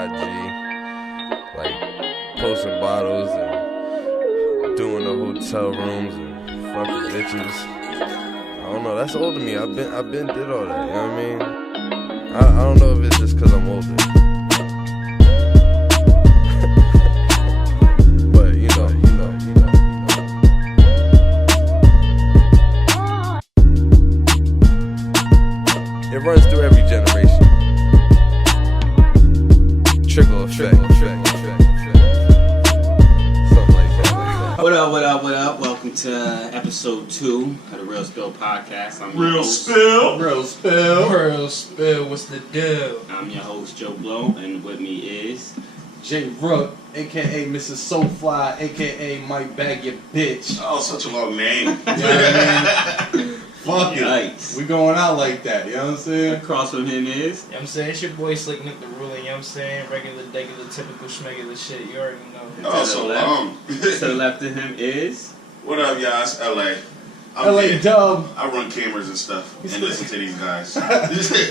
IG, like posting bottles and doing the hotel rooms and fucking bitches. I don't know. That's old to me. I've been did all that. You know what I mean? I don't know if it's just because I'm older. But you know. It runs through every generation. Trickle effect. Something like that. What up? Welcome to episode 2 of the Real Spill podcast. I'm your host, Real Spill, what's the deal? I'm your host, Joe Blow, and with me is... J Rook, aka Mrs. Soulfly, aka Mike Bag Your Bitch. Oh, such a long name. You know what I mean? Fuck it. Yikes. We going out like that, you know what I'm saying? Across from him is... You know what I'm saying? It's your boy Slick Nick the Ruler, you know what I'm saying? Regular, typical, schmegular shit, you already know. Oh, so long. To the left of him is... What up, y'all? It's LA. LA here. Dub. I run cameras and stuff and listen to these guys.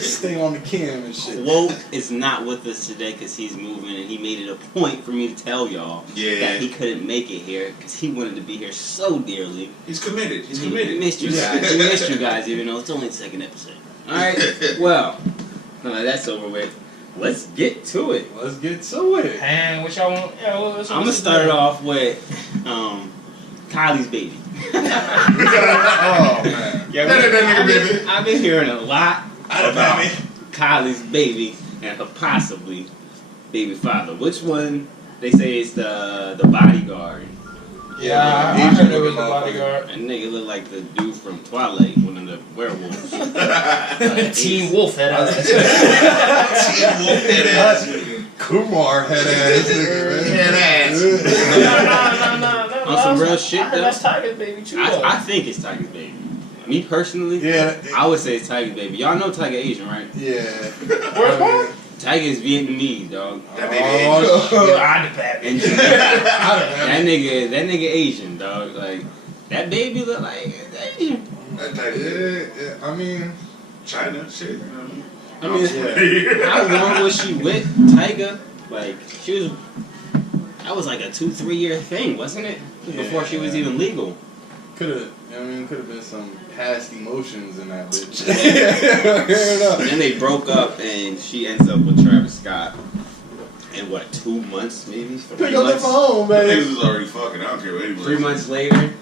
Stay on the cam and shit. Quote is not with us today because he's moving, and he made it a point for me to tell y'all that he couldn't make it here because he wanted to be here so dearly. He's committed. He missed you guys. He missed you guys, even though it's only the second episode. Alright, well, that's over with. Let's get to it. Let's get to it. And what y'all want? Yeah, I'm gonna start it off with Kylie's baby. Oh, man. Yeah, I've been hearing a lot about Kylie's baby and her possibly baby father. Which one? They say it's the bodyguard. Yeah, I heard it was the bodyguard. That nigga look like the dude from Twilight, one of the werewolves. Teen Wolf head ass. Teen Wolf head ass. Kumar head ass nigga, man. Head ass. No. On some real shit, I heard though. that's Tiger's baby too. I think it's Tiger's baby. Me personally, Yeah. I would say it's Tiger's baby. Y'all know Tiger Asian, right? Yeah. Where's born? Tiger is Vietnamese, dog. That baby I depend. And that nigga Asian, dog. Like that baby look like Asian. That type of Yeah, I mean, China shit. I mean, how long was she with Tiger? Like she was. That was like a 2-3 year thing, wasn't it? Before she was even legal. could have been some past emotions in that bitch. Then they broke up, and she ends up with Travis Scott. In what, 2 months, maybe? 3 Pick up the months? phone, Niggas baby. was already fucking. I don't care what anybody 3 months later,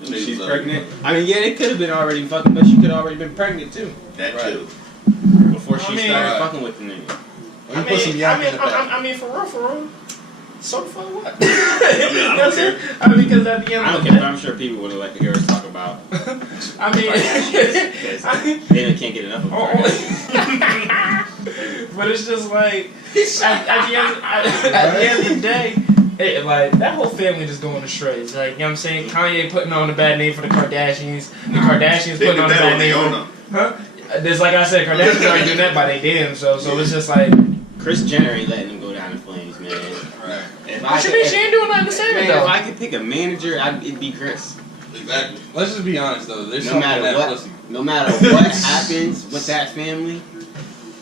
Niggas she's was already pregnant. fucking. I mean, yeah, they could have been already fucking, but she could have already been pregnant too. That too. Before she started right. fucking with the nigga. Let me put some yak in the back. I mean, for real. So the fuck what? You know what I'm saying? I mean, because at the end I of don't the care, day, but I'm sure people would like to hear us talk about. I mean, They can't get enough of her. but it's just like at the end of the day, like that whole family just going to shreds. Like, you know what I'm saying? Kanye putting on a bad name for the Kardashians. The Kardashians They putting did on a that bad on name their for own. huh? There's like I said, Kardashians already doing that by their damn self. So it's just like, Kris Jenner ain't letting him go down in flames, man. Right. If what you mean she ain't doing nothing to save it man, though? if I could pick a manager, it'd be Chris. Exactly. Let's just be honest though. There's No something matter in that what, pussy. no matter what happens with that family,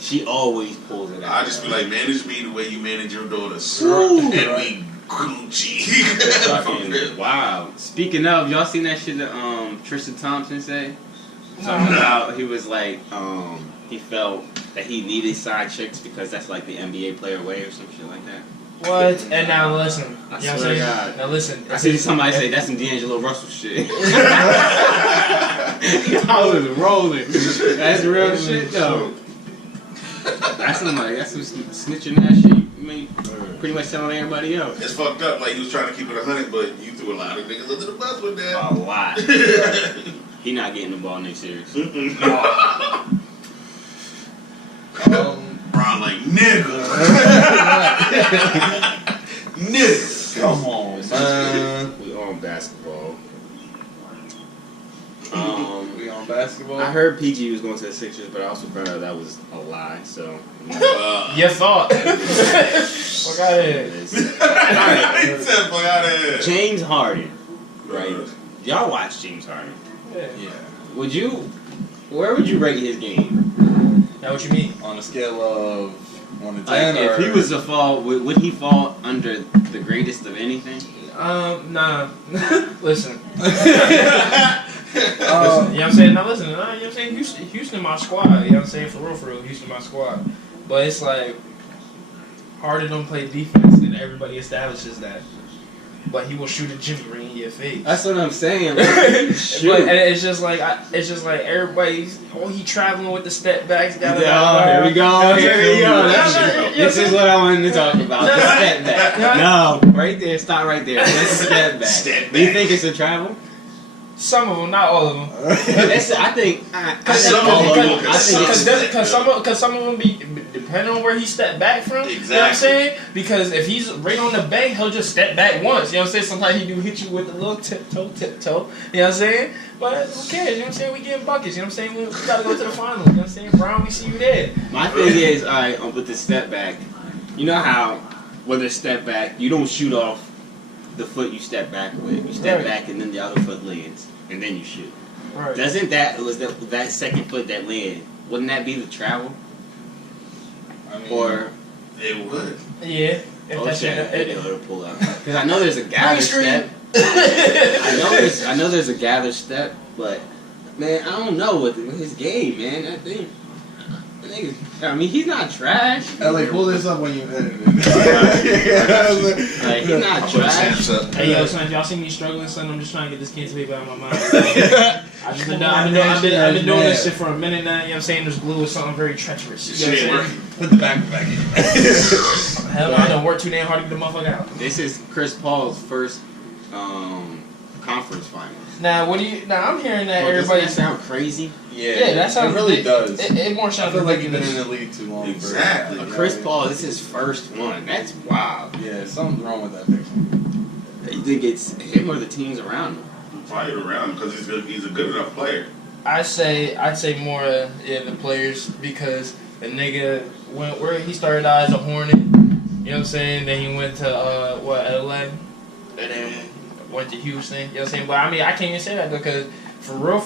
she always pulls it out. I just be like, manage me the way you manage your daughters. Ooh. And we Gucci. Fucking wow. Speaking of, y'all seen that shit that Tristan Thompson said? Talking No. about he was like, he felt that he needed side chicks because that's like the NBA player way or some shit like that. What? And now listen. I You know what I'm swear to saying? God. Now listen. I see somebody say that's some D'Angelo Russell shit. I was rolling. That's real shit though. That's some snitching ass shit. I mean, pretty much telling everybody else. It's fucked up. Like, he was trying to keep it 100, but you threw a lot of niggas under the bus with that. A lot. He not getting the ball next series. Ron like, nigga. Nigga. Come on, man. We on basketball. We on basketball. I heard PG was going to the Sixers, but I also found out that was a lie. So, You thought. Fuck out of here. He said, fuck out of here. James Harden, right? Y'all watch James Harden. Yeah. Where would you rate his game? Now what you mean? On a scale of 1 to Like, 10. if or... he was to fall, would he fall under the greatest of anything? Nah. Listen. Listen, you know what I'm saying? Now listen, you know what I'm saying? Houston my squad. You know what I'm saying? For real, Houston my squad. But it's like Harden don't play defense, and everybody establishes that. But he will shoot a Jimmy right in your face. That's what I'm saying. But and it's just like everybody's he traveling with the step backs. Here we go. This is what I wanted to talk about. The step back. No, right there. Stop right there. That's step back. Step back. Do you think it's a travel? Some of them, not all of them. I think Because some of them be depending on where he stepped back from. Exactly. You know what I'm saying? Because if he's right on the bank, he'll just step back once. You know what I'm saying? Sometimes he do hit you with a little tiptoe. You know what I'm saying? But who cares? You know what I'm saying? We getting buckets. You know what I'm saying? We gotta go to the finals. You know what I'm saying? Brown, we see you there. My thing is, alright, with the step back, you know how with a step back, you don't shoot off the foot you step back with. You step back and then the other foot lands, and then you shoot. Right. Doesn't that second foot that landed? Wouldn't that be the travel? I mean, Or It would. Yeah. If oh that's shit, your, it'll pull out. Because I know there's a gather Green step. I know there's a gather step, but man, I don't know with his game, man. That thing. I mean, he's not trash. LA, pull this up when you edit it. Like, he's not trash. Hey yo, son, if y'all see me struggling, son, I'm just trying to get this cancer paper out of my mind. I've been doing this shit for a minute now. You know what I'm saying? This glue is something very treacherous. You know what I'm saying? Put the back in. Hell no, I done worked too damn hard to get the motherfucker out. This is Chris Paul's first conference final. Now, what do you? Now I'm hearing that Doesn't everybody. that sound crazy? Yeah, that sounds It really does. It more I sounds feel like you've been ridiculous. in the league too long. Exactly. For, Chris Paul, this is his first one. That's wild. Yeah, something's wrong with that picture. You think it's him or the teams around him? Probably around because he's a good enough player. I'd say more the players because the nigga went where he started out as a Hornet. You know what I'm saying? Then he went to LA, and then went to Houston. You know what I'm saying? But I mean, I can't even say that because for real,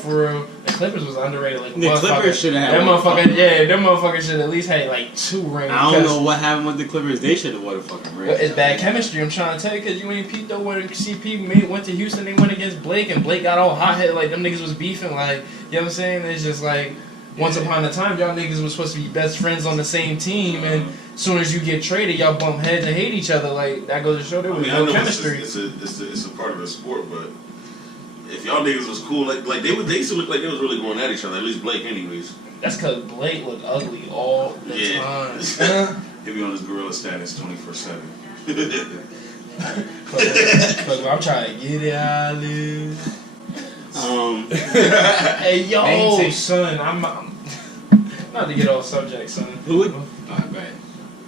the Clippers was underrated. Like The Clippers should have had them one. motherfuckers should at least had like 2 rings. I don't know what happened with the Clippers. They should have won a fucking ring. It's bad chemistry. I'm trying to tell you because you ain't Pete though when CP went to Houston, they went against Blake and Blake got all hot headed like them niggas was beefing like you know what I'm saying? It's just like once upon a time y'all niggas was supposed to be best friends on the same team and as soon as you get traded y'all bump heads and hate each other like that goes to show there was no chemistry. It's a part of the sport, but if y'all niggas was cool, like they used to look like they was really going at each other. At least Blake, anyways. That's because Blake looked ugly all the time. He'll be on his gorilla status 24/7. But I'm trying to get it out of this. Hey yo, Maintain. son, I'm not to get off subject, son. Who would? Alright, go ahead.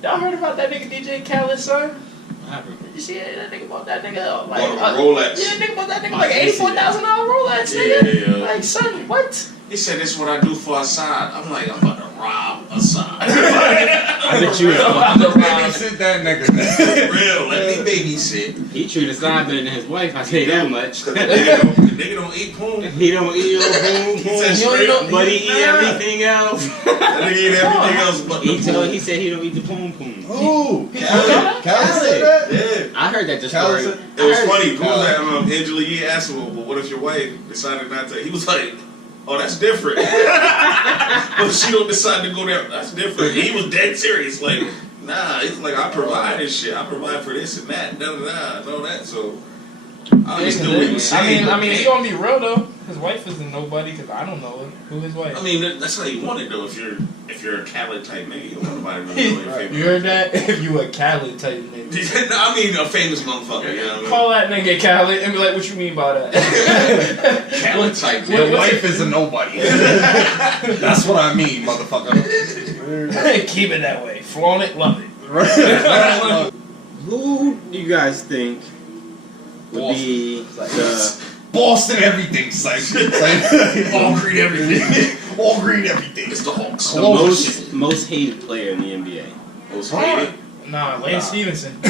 Y'all heard about that nigga DJ Khaled, son? What happened? You see that nigga about that nigga like Rolex. Yeah, nigga about that nigga like $84,000 Rolex, nigga. Yeah. Like son, what? He said, "This is what I do for Assad." I'm like, I'm about to rob Assad. I bet you Babysit that nigga. For real, let me babysit. he treated Assad better than his wife. I tell you that much. Cause the nigga don't eat poom. He don't eat no boom, He said boom, straight up, but he eat everything else. That nigga eat everything else but the poom. He said he don't eat the poom poom. Ooh, Khaled. Khaled said that? Yeah. I heard that the Khaled story. said- It was funny. Who was that? Angela Yee asked him, "Well, what if your wife decided not to?" He was like, "Oh, that's different." But she don't decide to go there. That's different. And he was dead serious. Like, nah. He's like, I provide this shit. I provide for this and that. Know that. So I just knew what he was saying. I mean, he gonna be real though. His wife isn't nobody because I don't know who his wife. I mean, that's how you want it though. If you're a Khaled type nigga, you don't want nobody to know your favorite. You heard that? If you a Khaled type nigga. I mean, a famous motherfucker. You know what I mean? Call that nigga Khaled and be like, what you mean by that? Khaled type. Your nigga. wife is a nobody. That's what I mean, motherfucker. Keep it that way. Flaunt it, love it. Who do you guys think would be the Boston everything, psych. All green everything. All green everything. It's the Hawks. most hated player in the NBA? Most hated. Nah, Lance Stevenson.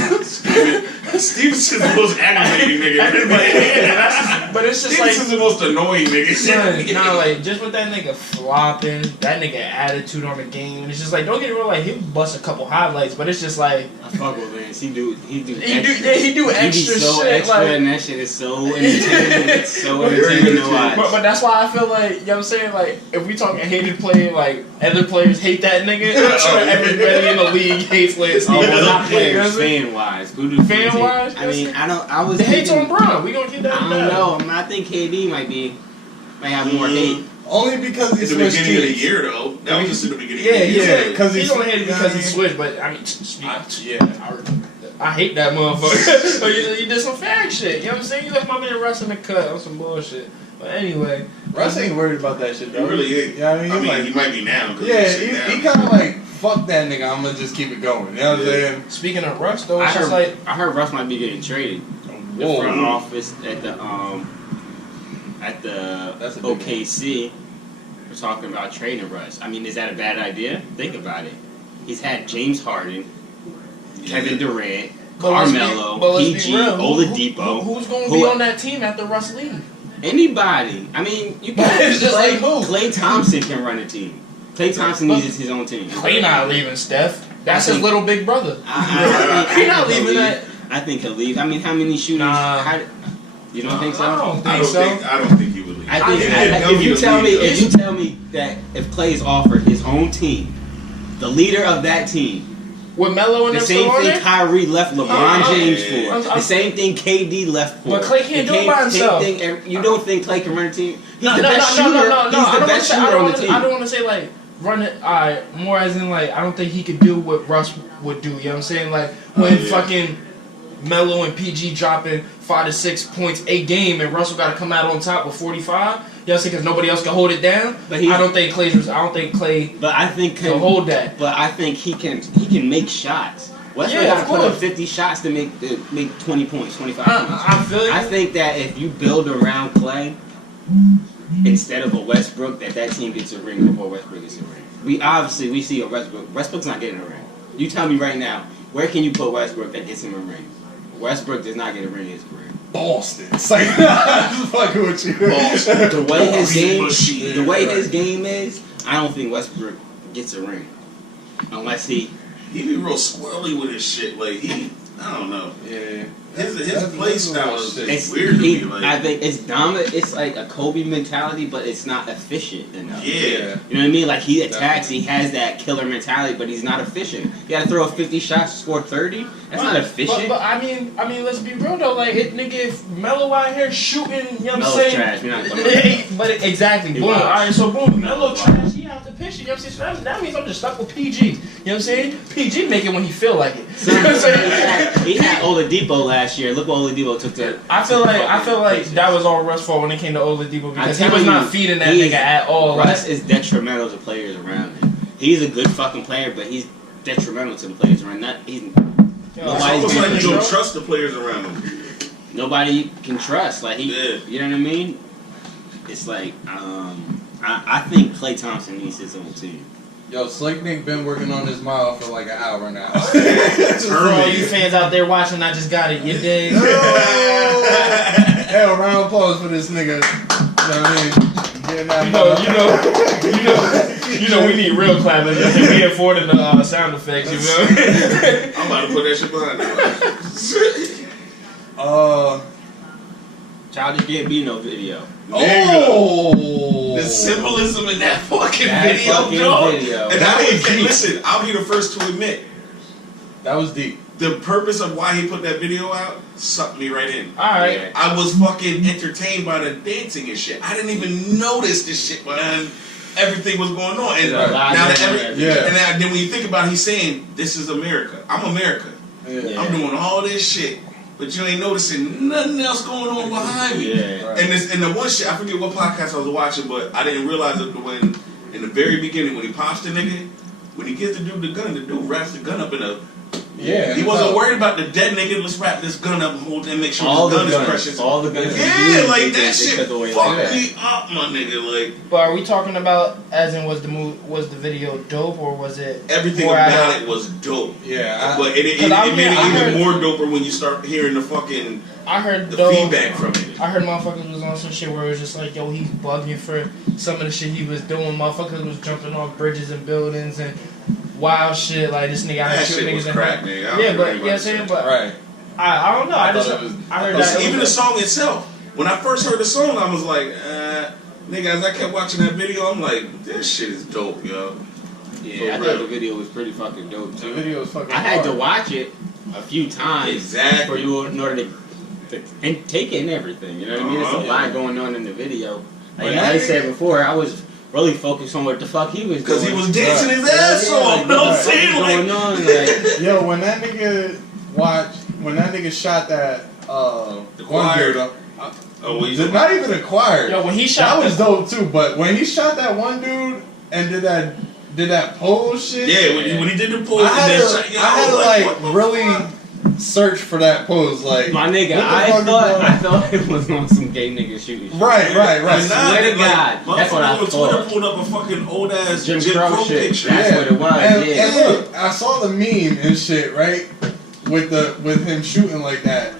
Stevenson's the most aggravating nigga. But it's just like, Stevenson's the most annoying nigga. son, nah, like just with that nigga flopping, that nigga attitude on the game, and it's just like, don't get me wrong, like he'll bust a couple highlights, but it's just like I fuck with Lance. He do he do extra extra shit, extra, like. and that shit is so entertaining. It's so entertaining to watch. But that's why I feel like, you know what I'm saying, like, if we talking hated player, like, other players hate that nigga, I'm sure everybody in the league hates Lance Oh, Stevenson. well, not You know what I'm players, saying? fan wise. Who do fans hate? Fan-wise? I mean, I was. They hate thinking- Tom Brown. We gonna get that. I don't know. I think KD might have more hate. Only because he At the switched beginning of the teams. year, though. That was just in the beginning Yeah, of the year. yeah, because he's he's- gonna hate it because he yeah. switched. But I mean, I hate that motherfucker. You did some fag shit. You know what I'm saying? You left my man Russ in the cut on some bullshit. But anyway, Russ ain't worried about that shit He though. really is. Yeah, I mean, he might be now. 'cause yeah, he's sitting down. he kind of like fuck that nigga. I'm gonna just keep it going. You know what I'm saying? speaking of Russ, though, I it's just like heard Russ might be getting traded. The Whoa. front office at the That's a big OKC. We're talking about trading Russ. I mean, is that a bad idea? Think about it. He's had James Harden, Kevin Durant, but let's be- Carmelo, but let's be PG, real. Oladipo. Who's gonna Who- be on that team after Russ leaves? Anybody. I mean, you can. It's just like who? Klay Thompson can run a team. Klay Thompson needs his own team. Clay not leaving, Steph. That's I his think- little big brother. He not leaving that. I think he'll leave. I mean, how many shooters? Nah. You don't think so? I don't I think so. don't think he would leave. I think He'll if you be tell the me leader. if you tell me that if Clay is offered his own team, the leader of that team, With Melo and the them same still on thing there? Kyrie left LeBron Oh, James yeah. for, the same thing KD left for. But Clay can't The do it by same himself. thing, and you don't think Clay can run a team? He's No, the no, best no, shooter. no, no, no. He's I the don't best wanna say- shooter on the I team. don't want to say like run it. More as in like I don't think he could do what Russ would do. You know what I'm saying? Like when fucking Melo and PG dropping 5 to 6 points a game, and Russell got to come out on top with 45. You know what I'm saying? Because nobody else can hold it down. But I don't think Clay But I think can hold that. But I think he can make shots. Westbrook Yeah, got to of put up course. 50 shots to make 20 points, 25 points. I feel you. I think that if you build around Clay instead of a Westbrook, that team gets a ring before Westbrook gets a ring. We see a Westbrook. Westbrook's not getting a ring. You tell me right now, where can you put Westbrook that gets him a ring? Westbrook does not get a ring in his career. Boston. It's like, I'm just fucking with you. Boston. The way his game, Machine. the way his game is, I don't think Westbrook gets a ring unless he. He be real squirrely with his shit. Like I don't know. Yeah. His That's play some style bullshit. is weird to me. I Like think it's dominant. It's like a Kobe mentality, but it's not efficient enough. yeah. You know what I mean? Like he attacks, he has that killer mentality, but he's not efficient. You gotta throw 50 shots to score 30. That's not efficient. But I mean, let's be real though. Like, nigga, if Melo out here shooting, you know what I'm Melo's saying? trash. We're not talking But exactly, He boom. was. All right, so boom, Melo was. trash. He out to pitch it. You know what I'm saying? So that means I'm just stuck with PG. You know what I'm saying? PG make it when he feel like it. You know what I'm saying? He had Oladipo last year. Look what Oladipo took to. I feel like that was all Russ fault when it came to Oladipo because he I'm was telling not you, feeding that he's- nigga at all. Russ is detrimental to players around him. He's a good fucking player, but he's detrimental to the players around. It's Nobody's almost like you gonna- don't trust the players around him. Nobody can trust. Like Yeah. you know what I mean? It's like I think Klay Thompson needs his own team. Yo, Slick Nick been working on this mile for like an hour now. Just For all you fans out there watching, I just got it. You dig? Hell, round of applause for this nigga. You know what I mean? Getting that You know, we need real clapping. We afforded the sound effects. You feel? I'm about to put that shit behind me. Childish Gambino video. Oh! The symbolism in that fucking That video, fucking dog. video. And I didn't think, listen, I'll be the first to admit, That was deep. the purpose of why he put that video out sucked me right in. All right. Yeah. I was fucking entertained by the dancing and shit. I didn't even notice this shit when everything was going on. And There's a lot now that going every, on. Yeah. and then when you think about it, he's saying, this is America. I'm America. Yeah. I'm doing all this shit, but you ain't noticing nothing else going on behind me. Yeah. Right. And the one shit, I forget what podcast I was watching, but I didn't realize it when, in the very beginning, when he pops the nigga, when he gives the dude the gun wraps the gun up in a Yeah, He wasn't worried about the dead nigga. Let's wrap this gun up and hold and make sure All the the gun is guns, precious. all the guns. Yeah, like that They shit took away fucked like me up, my nigga. Like But are we talking about as in was the video dope or was it everything more about out of- it was dope. Yeah, But it 'Cause I made it heard- even more doper when you start hearing the fucking I heard the dope. feedback from it. I heard motherfuckers was on some shit where it was just like, yo, he's bugging for some of the shit he was doing. Motherfuckers was jumping off bridges and buildings and wild shit. Like, this nigga out That here shooting shit was niggas in crack, the nigga. Yeah, but, you know what I'm saying? But right. I don't know. I just, thought it was- I heard I that. thought it Even the was- song itself. When I first heard the song, I was like, nigga, as I kept watching that video, I'm like, this shit is dope, yo. Yeah, I For thought real. the video was pretty fucking dope The too. video was fucking I had to hard. watch it a few times Exactly. for you in order to and take in everything. You know what I mean? There's a Uh-huh. lot going on in the video. Like But I that said nigga- before, I was really focused on what the fuck he was doing. Because he was dancing his ass Yeah, off. like, You know what I'm what saying? was going Like, on? Like, Yo, when that nigga shot that The one choir. dude, oh, what you not even acquired. Yo, when he shot That was dope too, but when he shot that one dude and did that pose shit, yeah, when he did the pull, I had and to, then shot, yo, I had to was like what the really fuck? search for that pose, like my nigga, what the I fuck is thought going- it was on some gay nigga shooting. shit. right. I Nah, swear to like, God, that's what I motherfucker on Twitter thought. pulled up a fucking old ass Jim Jim Crow Crow shit. picture. That's what it was, And, yeah. and look, I saw the meme and shit, right? With him shooting like that.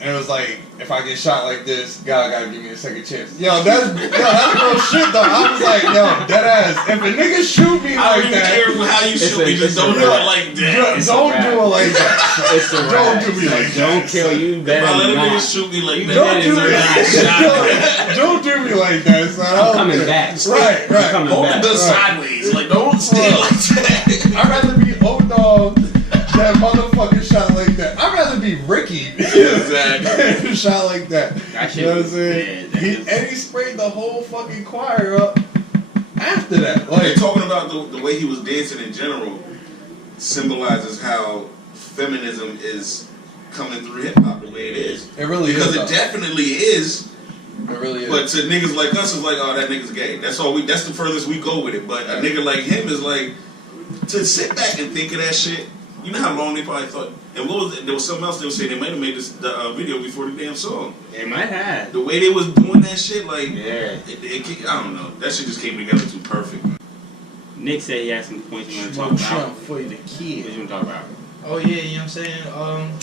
And it was like, if I get shot like this, God gotta give me a second chance. Yo, that's real shit though. I was like, yo, dead ass. If a nigga shoot me I like don't even that, care how you It's shoot a- me, it's just a don't do rap. it like that. It's a don't wrap. do it like that. It's a Don't rap. do me like that. Don't kill you, If better I let a not. nigga shoot me like You that, Don't do better me not like shot. that. Don't do me like that, son. I I'm don't coming care. back. Right, I'm right. coming hold back. the gun Right. sideways. Like, don't stand like that. I'd rather be O-Dog that motherfucker shot like that. I'd rather be Ricky Exactly. shot like that. That shit You know what I'm was saying? bad. And he sprayed the whole fucking choir up after that. Like, Like, talking about the way he was dancing in general symbolizes how feminism is coming through hip hop the way it is. it really Because is. it though. definitely is. It really is. But to niggas like us, it's like, oh, that nigga's gay. That's all we. That's the furthest we go with it. But a nigga like him is like, to sit back and think of that shit. You know how long they probably thought. And what was it? There was something else they were saying. They might have made the video before the damn song. It might have. The way they was doing that shit, like, Yeah. I don't know. That shit just came together too perfect. Nick said he had some points you want to talk Smoke about. Trump for the What kid. you want to talk about? Oh yeah, you know what I'm saying?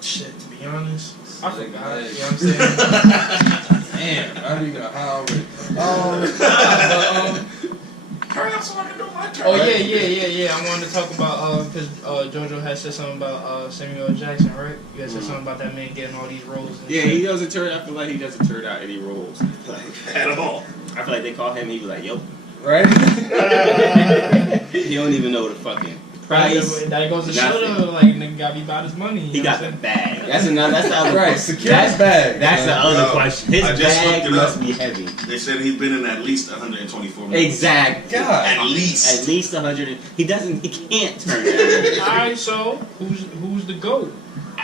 Shit, to be honest, I forgot. You know what I'm saying? Damn, I don't even know how. Hurry up so I can do my turn. Oh yeah. I wanted to talk about because JoJo had said something about Samuel L. Jackson, right? You had said something about that man getting all these roles. And Yeah, shit. he doesn't turn. I feel like he doesn't turn out any roles. Like, at all. I feel like they call him. He be like, "Yo," Right? he don't even know the fucking price. That goes to show Nothing. though, like nigga got to be about his money. He you know got what the I'm bag. That's another. That's the other. Right, secure his bag. That's the other No, question. His I just bag looked it up. must be heavy. They said he's been in at least 124 movies. Exactly. God. At least. At least 100. He doesn't. He can't turn down. saying? Alright, so who's the GOAT?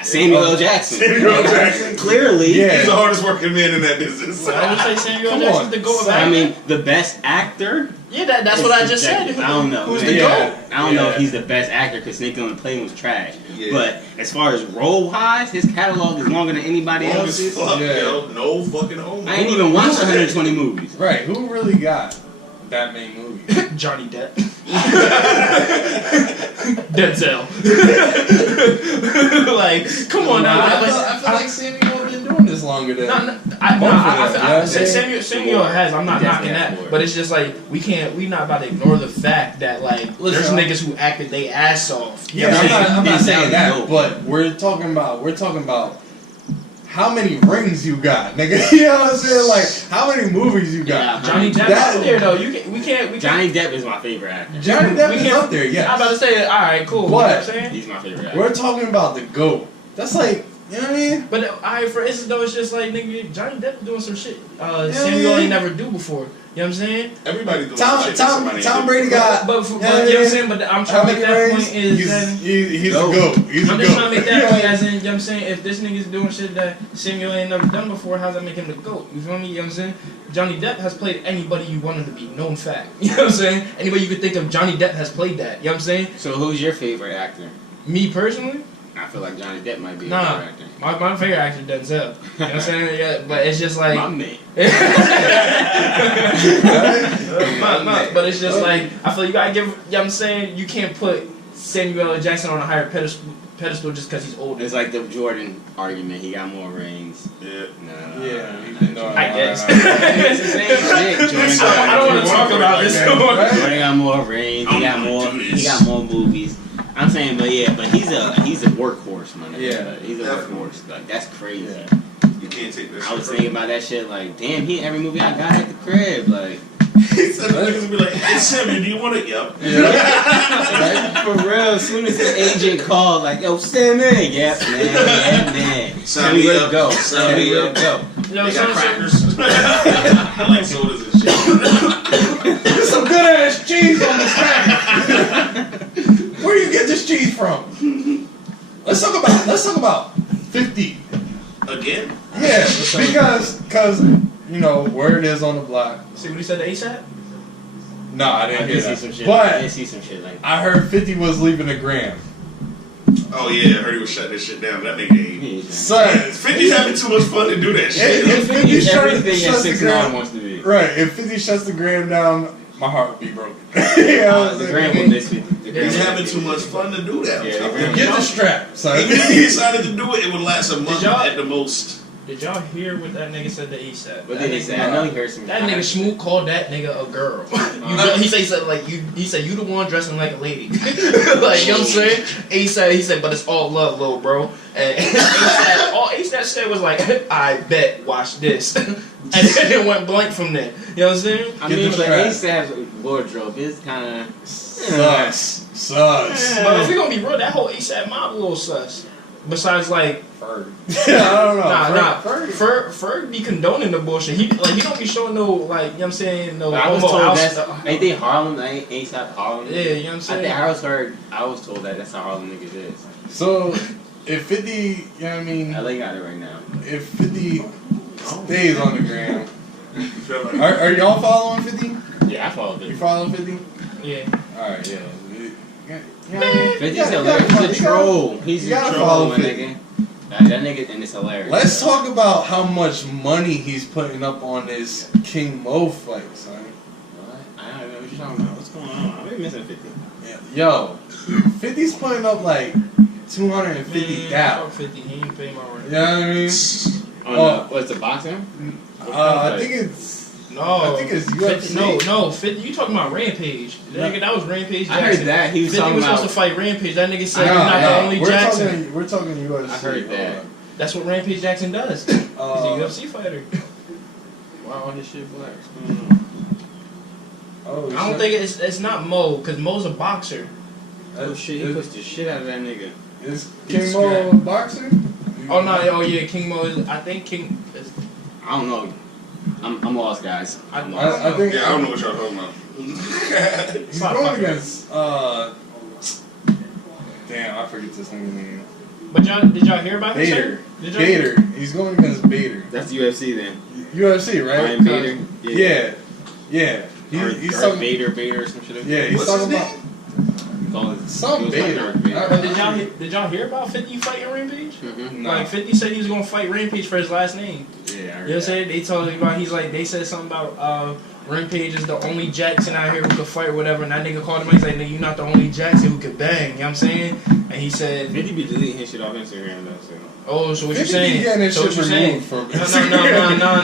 Samuel L. Jackson. Samuel L. Jackson. Clearly. Yeah. He's the hardest working man in that business. I would say Samuel L. Come Jackson's on. the GOAT of I acting. mean, the best actor. Yeah, that's is what I just said. subjective. I don't know. Who's man. the Yeah. GOAT? I don't know if Yeah. he's the best actor because Snake on the Plane was trash. Yeah. But as far as role wise, his catalog is longer than anybody Long else's. as fuck, Yeah. yo. No fucking home. I ain't even watched 120 movies. Right, who really got that many movies? Johnny Depp. Denzel. Like, come on now. I feel like Samuel been doing this longer than. Samuel has. I'm not He does knocking that that, for it. but it's just like we not about to ignore the fact that like Listen, there's niggas who acted they ass off. Yeah, I'm not He's saying that, dope. but we're talking about how many rings you got, nigga. You know what I'm saying? Like, how many movies you got? Yeah. Johnny Depp That- up there though. We can't. Johnny Depp is my favorite actor. Johnny Depp we is can't- up there, I'm about yes. to say, all right, cool. You know what I'm saying? He's my favorite actor. We're talking about the GOAT. That's like, you know what I mean? But alright, for instance though, it's just like nigga, Johnny Depp doing some shit Yeah, Samuel yeah. ain't never do before. You know what I'm saying? Everybody doing some shit that somebody Tom ain't Brady got. But Yeah, you know what I'm yeah. saying? But I'm How trying to many make that rings? point is that He's a Goat. GOAT. He's a I'm GOAT. just trying to make that point as in, you know what I'm saying? If this nigga's doing shit that Samuel ain't never done before, how's that make him the GOAT? You feel me? You know what I'm saying? Johnny Depp has played anybody you want him to be, known fact. You know what I'm saying? Anybody you could think of, Johnny Depp has played that. You know what I'm saying? So who's your favorite actor? Me personally, I feel like Johnny Depp might be a Nah. better actor. my favorite actor Denzel. You know what I'm saying? Yeah, but it's just like My man. but it's just like I feel you gotta give. You know what I'm saying? You can't put Samuel L. Jackson on a higher pedestal just because he's older. It's like the Jordan argument. He got more rings. Yeah. No. Yeah. I guess. It's the same shit. Jordan I don't want to talk about this. Jordan got more rings. He got I'm more. gonna do He this. got more movies. I'm saying, but he's a workhorse, man. Yeah. He's a Definitely. workhorse. Like that's crazy. Yeah. You can't take that I was shit. thinking about that shit. Like, damn, he every movie I got at the crib. Like, So the niggas be like, hey, Sammy, do you want it? Yup. like, for real. As soon as the agent called, like, yo, Sammy, yep, man. Sign me where to up. go. Sign Tell me me where up. to go. You know, They got so crackers. I like sodas and shit. There's some good ass cheese on this thing. Where do you get this cheese from? Let's talk about 50. Again? Yeah, because you know where it is on the block. see what he said to ASAP? No, I I didn't did hear see that. some shit. I did But see some shit like that. I heard 50 was leaving the gram. Oh yeah, I heard he was shutting this shit down. That nigga ain't. Yeah, Son, 50's having too much fun to do that shit. If 50 He's shuts everything that the 6 gram, 9 wants to be. right? If 50 shuts the gram down, my heart would be broken. You know what I'm The saying? Grand will miss 50. The Grand He's will having miss too 50. much fun to do that. Yeah, I'm the telling Get you. the strap, son. Even if he decided to do it, it would last a month y'all- at the most. Did y'all hear what that nigga said to ASAP? What That did he nigga- say? I know he heard some. That nigga Smoot called that nigga a girl. He said something like you. He said you the one dressing like a lady. Like you know what I'm saying? ASAP. He said, but it's all love, little bro. And ASAP, all ASAP said was like, I bet. Watch this. And then it went blank from there. You know what I'm saying? I Get mean, the but strap. ASAP's wardrobe is kind of Sus. But if we gonna be real, that whole ASAP mob a little sus. Besides like. Yeah, I don't know. Ferg be condoning the bullshit. He don't be showing no like you know what I'm saying no. I was homo told out that's stuff. ain't they Harlem? Ain't ASAP Harlem? Yeah, you know what I'm saying. I was told that that's how Harlem niggas is. So, if 50, you know what I mean? LA got it right now. If 50 stays on the gram, You feel like are y'all following 50? Yeah, I followed You it. following 50? Yeah. Alright, yeah. Fifty's You gotta hilarious. follow- He's a troll. He's you a gotta troll, follow my 50. nigga. That nigga, and it's hilarious. Let's talk about how much money he's putting up on this King Mo fight, son. What? I don't know what you're talking about. What's going on? I've been missing 50. Yo, 50's putting up like 250,000. Fuck 50. He ain't pay my rent. You know what I mean? Oh, what's the boxing? I think it's. No, I think it's 50, UFC. no, 50. You talking about Rampage? Nigga, that was Rampage. I heard Jackson. that. He was 50 talking was about. supposed to fight Rampage. That nigga said Nah, you're not the only we're Jackson. We're talking UFC. I heard that. That's what Rampage Jackson does. He's a UFC fighter. Why all his shit black? Oh, I don't think it's not Mo because Mo's a boxer. Oh shit, he pushed the shit out of that nigga. Is King Mo a boxer? Oh no, oh yeah, King Mo is. I think King. Is, I don't know. I'm lost, guys. I'm lost. I think yeah, I don't know what y'all talking about. he's going against. Damn, I forget this nigga's name. But did y'all hear about this? Bader. Did y'all Bader. He's going against Bader. That's UFC then. UFC, right? Ryan Bader. Yeah. Yeah. He's Darth talking. Vader or some shit. Yeah, he's What's talking his about. Call it Some it was Vader. Like Darth Vader. But did y'all hear about 50 fighting Rampage? Mhm. Nah. Like 50 said he was gonna fight Rampage for his last name. Yeah, I heard You know what I'm that. saying? They told him about they said something about Rampage is the only Jackson out here who could fight or whatever, and that nigga called him and he's like, nigga, you're not the only Jackson who could bang, you know what I'm saying? And he said, 50 be deleting his shit off Instagram though, so. oh, so what you 50 be saying? getting his So what shit you saying? removed from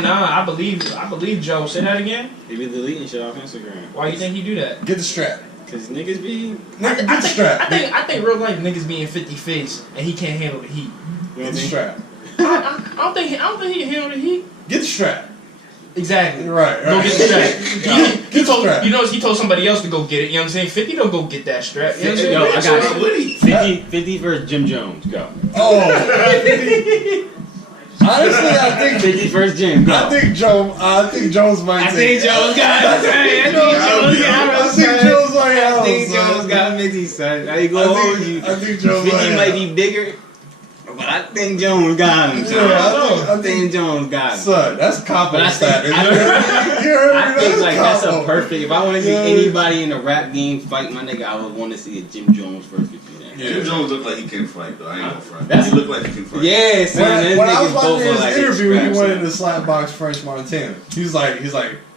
No, I believe Joe. Say that again. He be deleting shit off Instagram. Why you think he do that? Get the strap. Cause niggas be. Get the strap. I think real life niggas be in 50 face and he can't handle the heat. Get the strap. I don't think he can handle the heat. Get the strap. Exactly. Right. Go get the strap. Get the strap. He told somebody else to go get it. You know what I'm saying? 50 don't go get that strap. You know what I'm saying? Yo, I got Why it. would he? 50 versus Jim Jones. Go. Oh. Honestly, I think 50 versus Jim. Go. I think Jones might. I think Jones got it. I think Jones might have I think him, Jones son. got Mitty, son. I ain't gonna hold you. I think Jones 50 might might have. be bigger, but I think Jones got him. son. Yeah, I think Jones got him. Son, that's capo But I think- status. I- You heard me? I think like that's a capo. perfect. If I want to see Yeah. anybody in a rap game fight, my nigga, I would want to see a Jim Jones versus 50 Cent. Jim Jones looked like he can fight, though. I ain't gonna front. That's- He looked like he can fight. Yeah, son. When I was watching his like interview, he scraps wanted him. to slap box French Montana. He's like,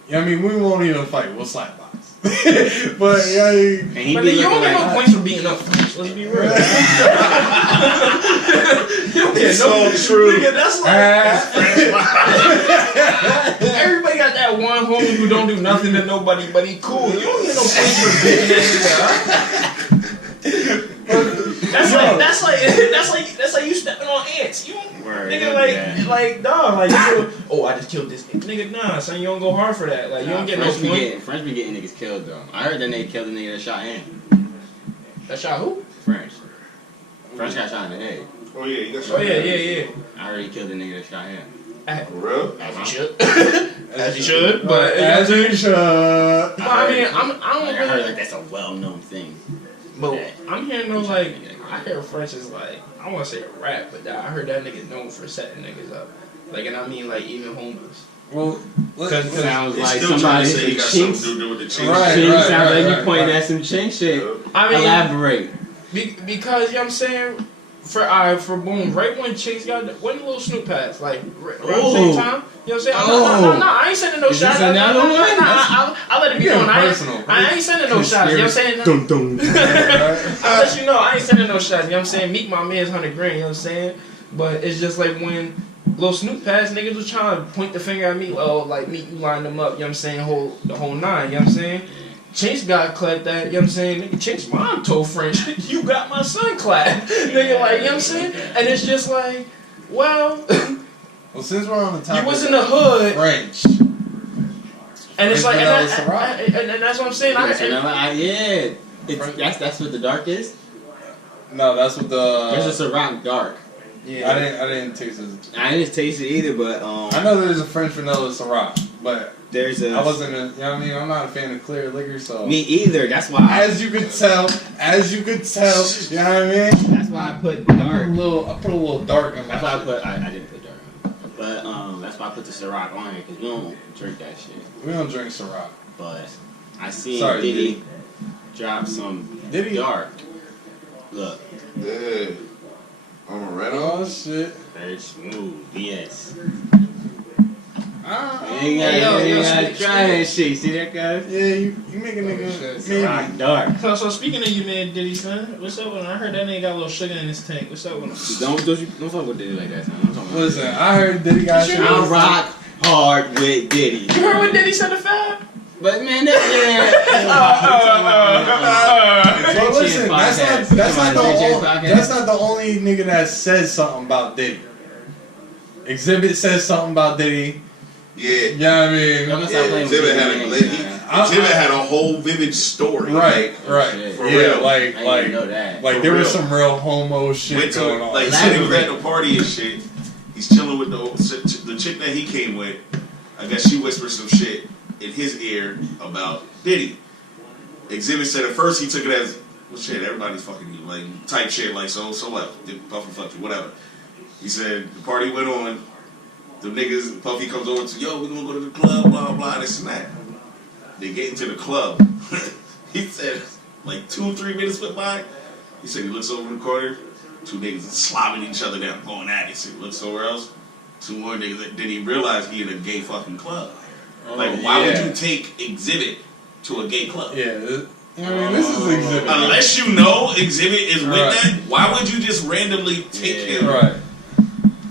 yeah, I mean, we won't even fight. We'll slap box. But yeah, And he But be then you don't looking get no like, points for beating up French. Let's be real. You don't get It's no so true. Nigga, that's like everybody got that one homie who don't do nothing to nobody, but he cool. You don't get no points for beating that nigga up. That's like you stepping on ants. You don't, Word, nigga, like dog, like you. Oh, I just killed this nigga. Nah, son, you don't go hard for that. Like you don't get no points. French be getting niggas killed though. I heard that nigga killed the nigga that shot him. That shot who? French got shot in the head. Oh, yeah, you got Oh yeah. I heard he killed the nigga that shot him. For real? As he should. As he should. But as he should. But I mean, I don't I heard really. like that's a well-known thing. But I'm hearing those like I hear French is like I want to say a rap, but I heard that nigga known for setting niggas up. Like, and I mean like even homeless. Well, Cause it sounds He's like still trying somebody to say he got something chinks. to do with the chinks. Right. Chink sounds like you pointing at some chink shit. I mean, Elaborate. because you know what I'm saying. For boom, right when Chase got when the little Snoop passed, like around the same time, you know what I'm saying? No, I ain't sending no Did you shots. send that one? I'll let it be known. I ain't sending no shots. You know what I'm saying? Dum dum. I'll let you know, I ain't sending no shots. You know what I'm saying? Meet my man's 100 grand. You know what I'm saying? But it's just like when Lil Snoop passed, niggas was trying to point the finger at me. Oh, like Meek, you lined them up. You know what I'm saying? The whole nine. You know what I'm saying? Chinks got clapped that, you know what I'm saying? Nigga, Chinks mom told French, you got my son clapped. Nigga, like, you know what I'm saying? And it's just like, well, Well, since we're on the topic, you was in the hood, French. and it's like, French vanilla and that's what I'm saying. That's what the dark is. No, that's what There's the. a Ciroc dark. Yeah. I didn't taste it. I didn't taste it either, but I know there's a French vanilla Ciroc, but there's a. I wasn't. You know what I mean? I'm not a fan of clear liquor, so. Me either. That's why. As you could tell, you know what I mean? That's why I put I put dark. a little dark in my. That's why I put. I didn't put dark. But that's why I put the Ciroc on here because we don't drink that shit. We don't drink Ciroc. But I seen Sorry, Diddy drop some Diddy? dark. Look, Yeah. I'm a red Oh shit. very smooth. Yes. Ah, You ain't gotta speak- try that shit. See that, guys? yeah, you make a nigga. Maybe. Ciroc dark. So speaking of you, man, Diddy, son, what's up with him? I heard that nigga got a little sugar in his tank. What's up with him? Don't fuck with Diddy like that, son. I'm talking about. Listen, I heard Diddy got shit. I rock hard with Diddy. You heard what Diddy said to Fab? But man, But listen, that's not the only nigga that says something about Diddy. Exhibit says something about Diddy. Yeah. You know what I mean? Y'all gonna stop playing with Exhibit Diddy, man. had a whole vivid story. Right. For Yeah, real. like I didn't know that. like For there was real. some real homo shit Went to going on. like he said he was at the party and shit. He's chilling with the chick that he came with. I guess she whispered some shit in his ear about Diddy. Exhibit said at first he took it as, well, shit, everybody's fucking you, like type shit, like so what? Puffy fucked you, whatever. He said the party went on. The niggas, Puffy comes over to, yo, we're gonna go to the club, blah blah, this and that. They get into the club. He said like 2-3 minutes went by. He said he looks over in the corner, 2 niggas slobbing each other down, going at it. He said, look somewhere else. 2 more niggas. Then he realized he in a gay fucking club. Like, why would you take Exhibit to a gay club? Yeah, I mean, this is Exhibit. Unless you know Exhibit is with Right. that, why would you just randomly take him? Right.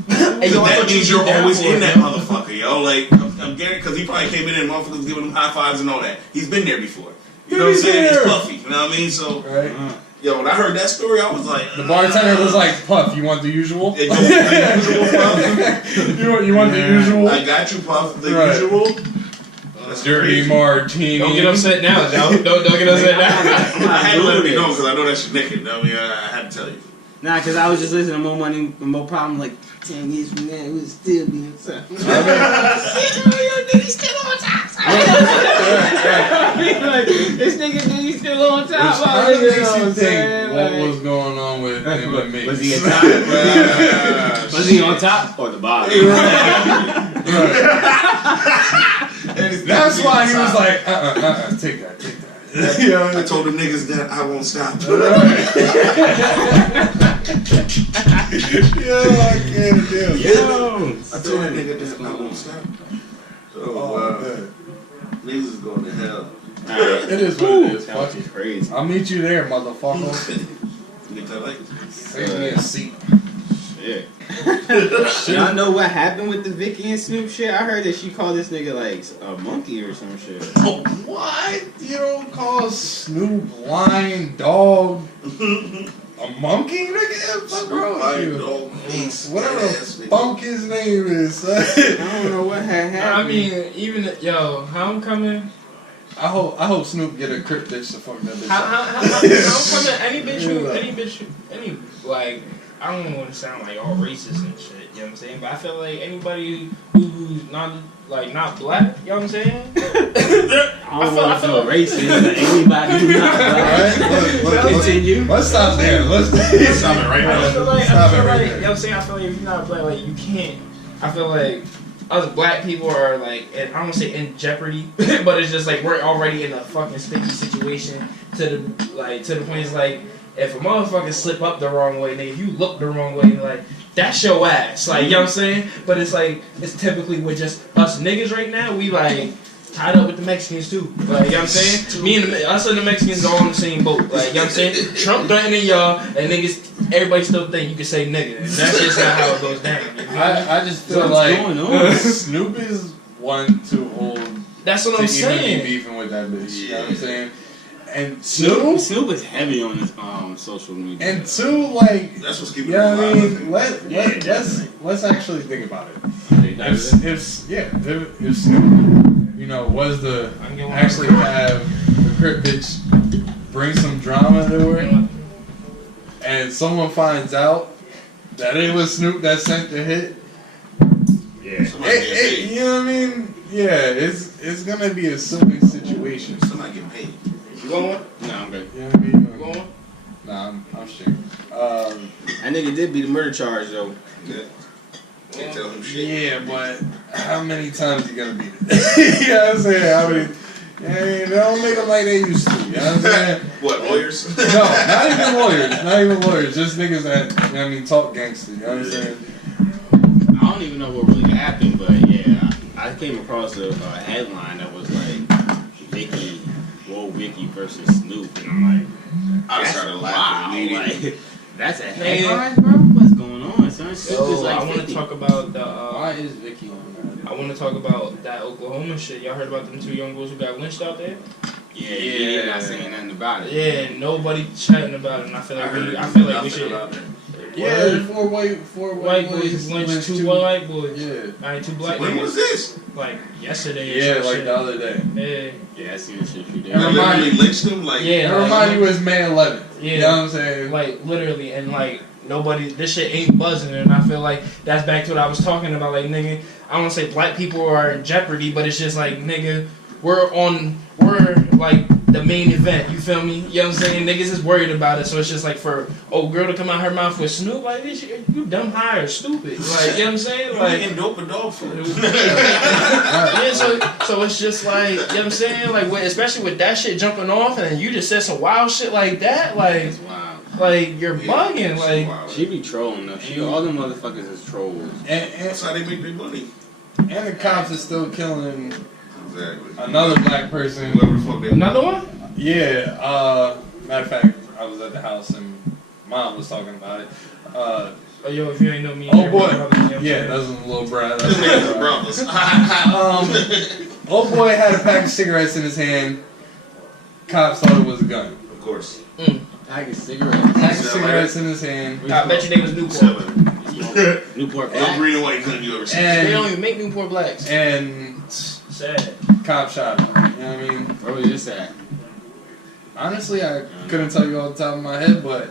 Hey, yo, I That thought means you you're down always for in it, that yo. motherfucker, yo. Like, I'm guaranteed, because he probably came in and motherfuckers giving him high fives and all that. He's been there before. You know what I'm saying? there. It's Puffy. You know what I mean? So, Right. yo, when I heard that story, I was like, The bartender was like, "Puff, you want the usual? "Hey, the usual, Puff. you want the usual? I got you, Puff. The Right. usual. That's Dirty crazy. martini." Don't get upset now, Joe. Don't get upset now. I had to let it be known because I know that shit naked. I mean, I had to tell you. Nah, because I was just listening to More Money, More Problem, like 10 years from now, it would still be inside. Diddy's still on top. Like, this nigga Diddy's still on top. Which kind of makes you think what was going on with him and me. Was he at top? Was he on top or the bottom? That's why he was like, take that. You know? I told them niggas that I won't stop. Yo, I can't deal. I told that nigga that I won't stop. Oh, man. Niggas is going to hell. It is what it is. That Fuck was it. crazy. I'll meet you there, motherfucker. Niggas I like it. Save me a seat. Yeah. Y'all know what happened with the Vicky and Snoop shit? I heard that she called this nigga like a monkey or some shit. Oh, what? You don't call Snoop lion dog a monkey, nigga? Fuck wrong with you? Whatever the funk his name is. I don't know what had happened. I mean, even homecoming. I hope Snoop get a crip bitch to fuck that bitch. Homecoming. Any bitch, like. I don't want to sound like all racist and shit, you know what I'm saying? But I feel like anybody who's not black, you know what I'm saying? I don't want to feel racist, but anybody who's not black. Continue. Let's stop there. Let's stop it right now. I feel like, Stop it you know right what I'm there. saying? I feel like if you're not black, like you can't. I feel like us black people are like, I don't want to say in jeopardy, but it's just like we're already in a fucking sticky situation to the point it's like, if a motherfucker slip up the wrong way, nigga, if you look the wrong way, like, that's your ass. Like, you know what I'm saying? But it's like, it's typically with just us niggas right now, we like tied up with the Mexicans too. Like, you know what I'm saying? Us and the Mexicans are all in the same boat. Like, you know what I'm saying? Trump threatening y'all, and niggas, everybody still think you can say nigga. And that's just not how it goes down. I just feel What's like going on? Snoop is one too old That's what to I'm even saying. be beefing with that bitch. You know what I'm saying? And two, Snoop is heavy on his social media. and two, like, That's what's keeping you know it what I alive. mean? Let's actually think about it. If Snoop, you know, was to I'm getting actually have the crip bitch bring some drama to her, and someone finds out that it was Snoop that sent the hit, Somebody get paid. you know what I mean? Yeah, it's gonna be a silly situation. Somebody get paid. You going? No, I'm good. You know what I mean? You going? Nah, I'm straight. That nigga did beat the murder charge though. Yeah. Can't tell him shit. Yeah, but how many times you gonna beat it? You know what I'm saying? How many? Yeah, they don't make them like they used to. You know what I'm saying? What, lawyers? No, not even lawyers. Not even lawyers. Just niggas that, you know what I mean, talk gangster. You know what I'm saying? I don't even know what really happened, but yeah, I came across a headline that was like Vicky versus Snoop, and I'm like, I that's started laughing immediately. like, that's a headline, bro. What's going on, son? Snoop is like I want to 50. talk about the. Why is Vicky on I want to talk about that Oklahoma shit. Y'all heard about them two young girls who got lynched out there? Yeah, not saying nothing about it. Yeah, nobody chatting about it. And I feel like we should. Yeah, four white White boys lynched two white boys. Yeah. I mean, two black When boys. was this? Like yesterday. or Yeah, some like shit. the other day. Yeah, I seen the shit you did. It They remind- literally lynched him? Like, Yeah. It remind you it's May 11th. Yeah. You know what I'm saying? Like literally, and like nobody, this shit ain't buzzing, and I feel like that's back to what I was talking about. Like nigga, I don't want to say black people are in jeopardy, but it's just like nigga, we're like the main event. You feel me? You know what I'm saying? Niggas is worried about it, so it's just like for old girl to come out her mouth with Snoop, like this, you dumb high or stupid. Like you know what I'm saying? you Like. eating dope and dog food. Yeah, so it's just like, you know what I'm saying? Like, especially with that shit jumping off, and then you just said some wild shit like that, like, That's wild. you're bugging, like. Wow. She be trolling though. All them motherfuckers is trolls. And That's how they make big money. the cops are still killing Exactly. another black person. Whoever the fuck they Another one? Yeah, matter of fact, I was at the house and mom was talking about it. Oh, yo, if you ain't know me, Oh boy, you know what I'm yeah, saying? that's a little brat. Them niggas are brothers. Old boy had a pack of cigarettes in his hand. Cops thought it was a gun. Of course. Pack of cigarettes. Pack of cigarettes in his hand. I bet you they was Newport. Seven. Newport All Black. green and white gun you ever seen. They don't And even make Newport Blacks. Sad. cop shot him. You know what I mean? Where was this at? Honestly, I couldn't tell you off the top of my head, but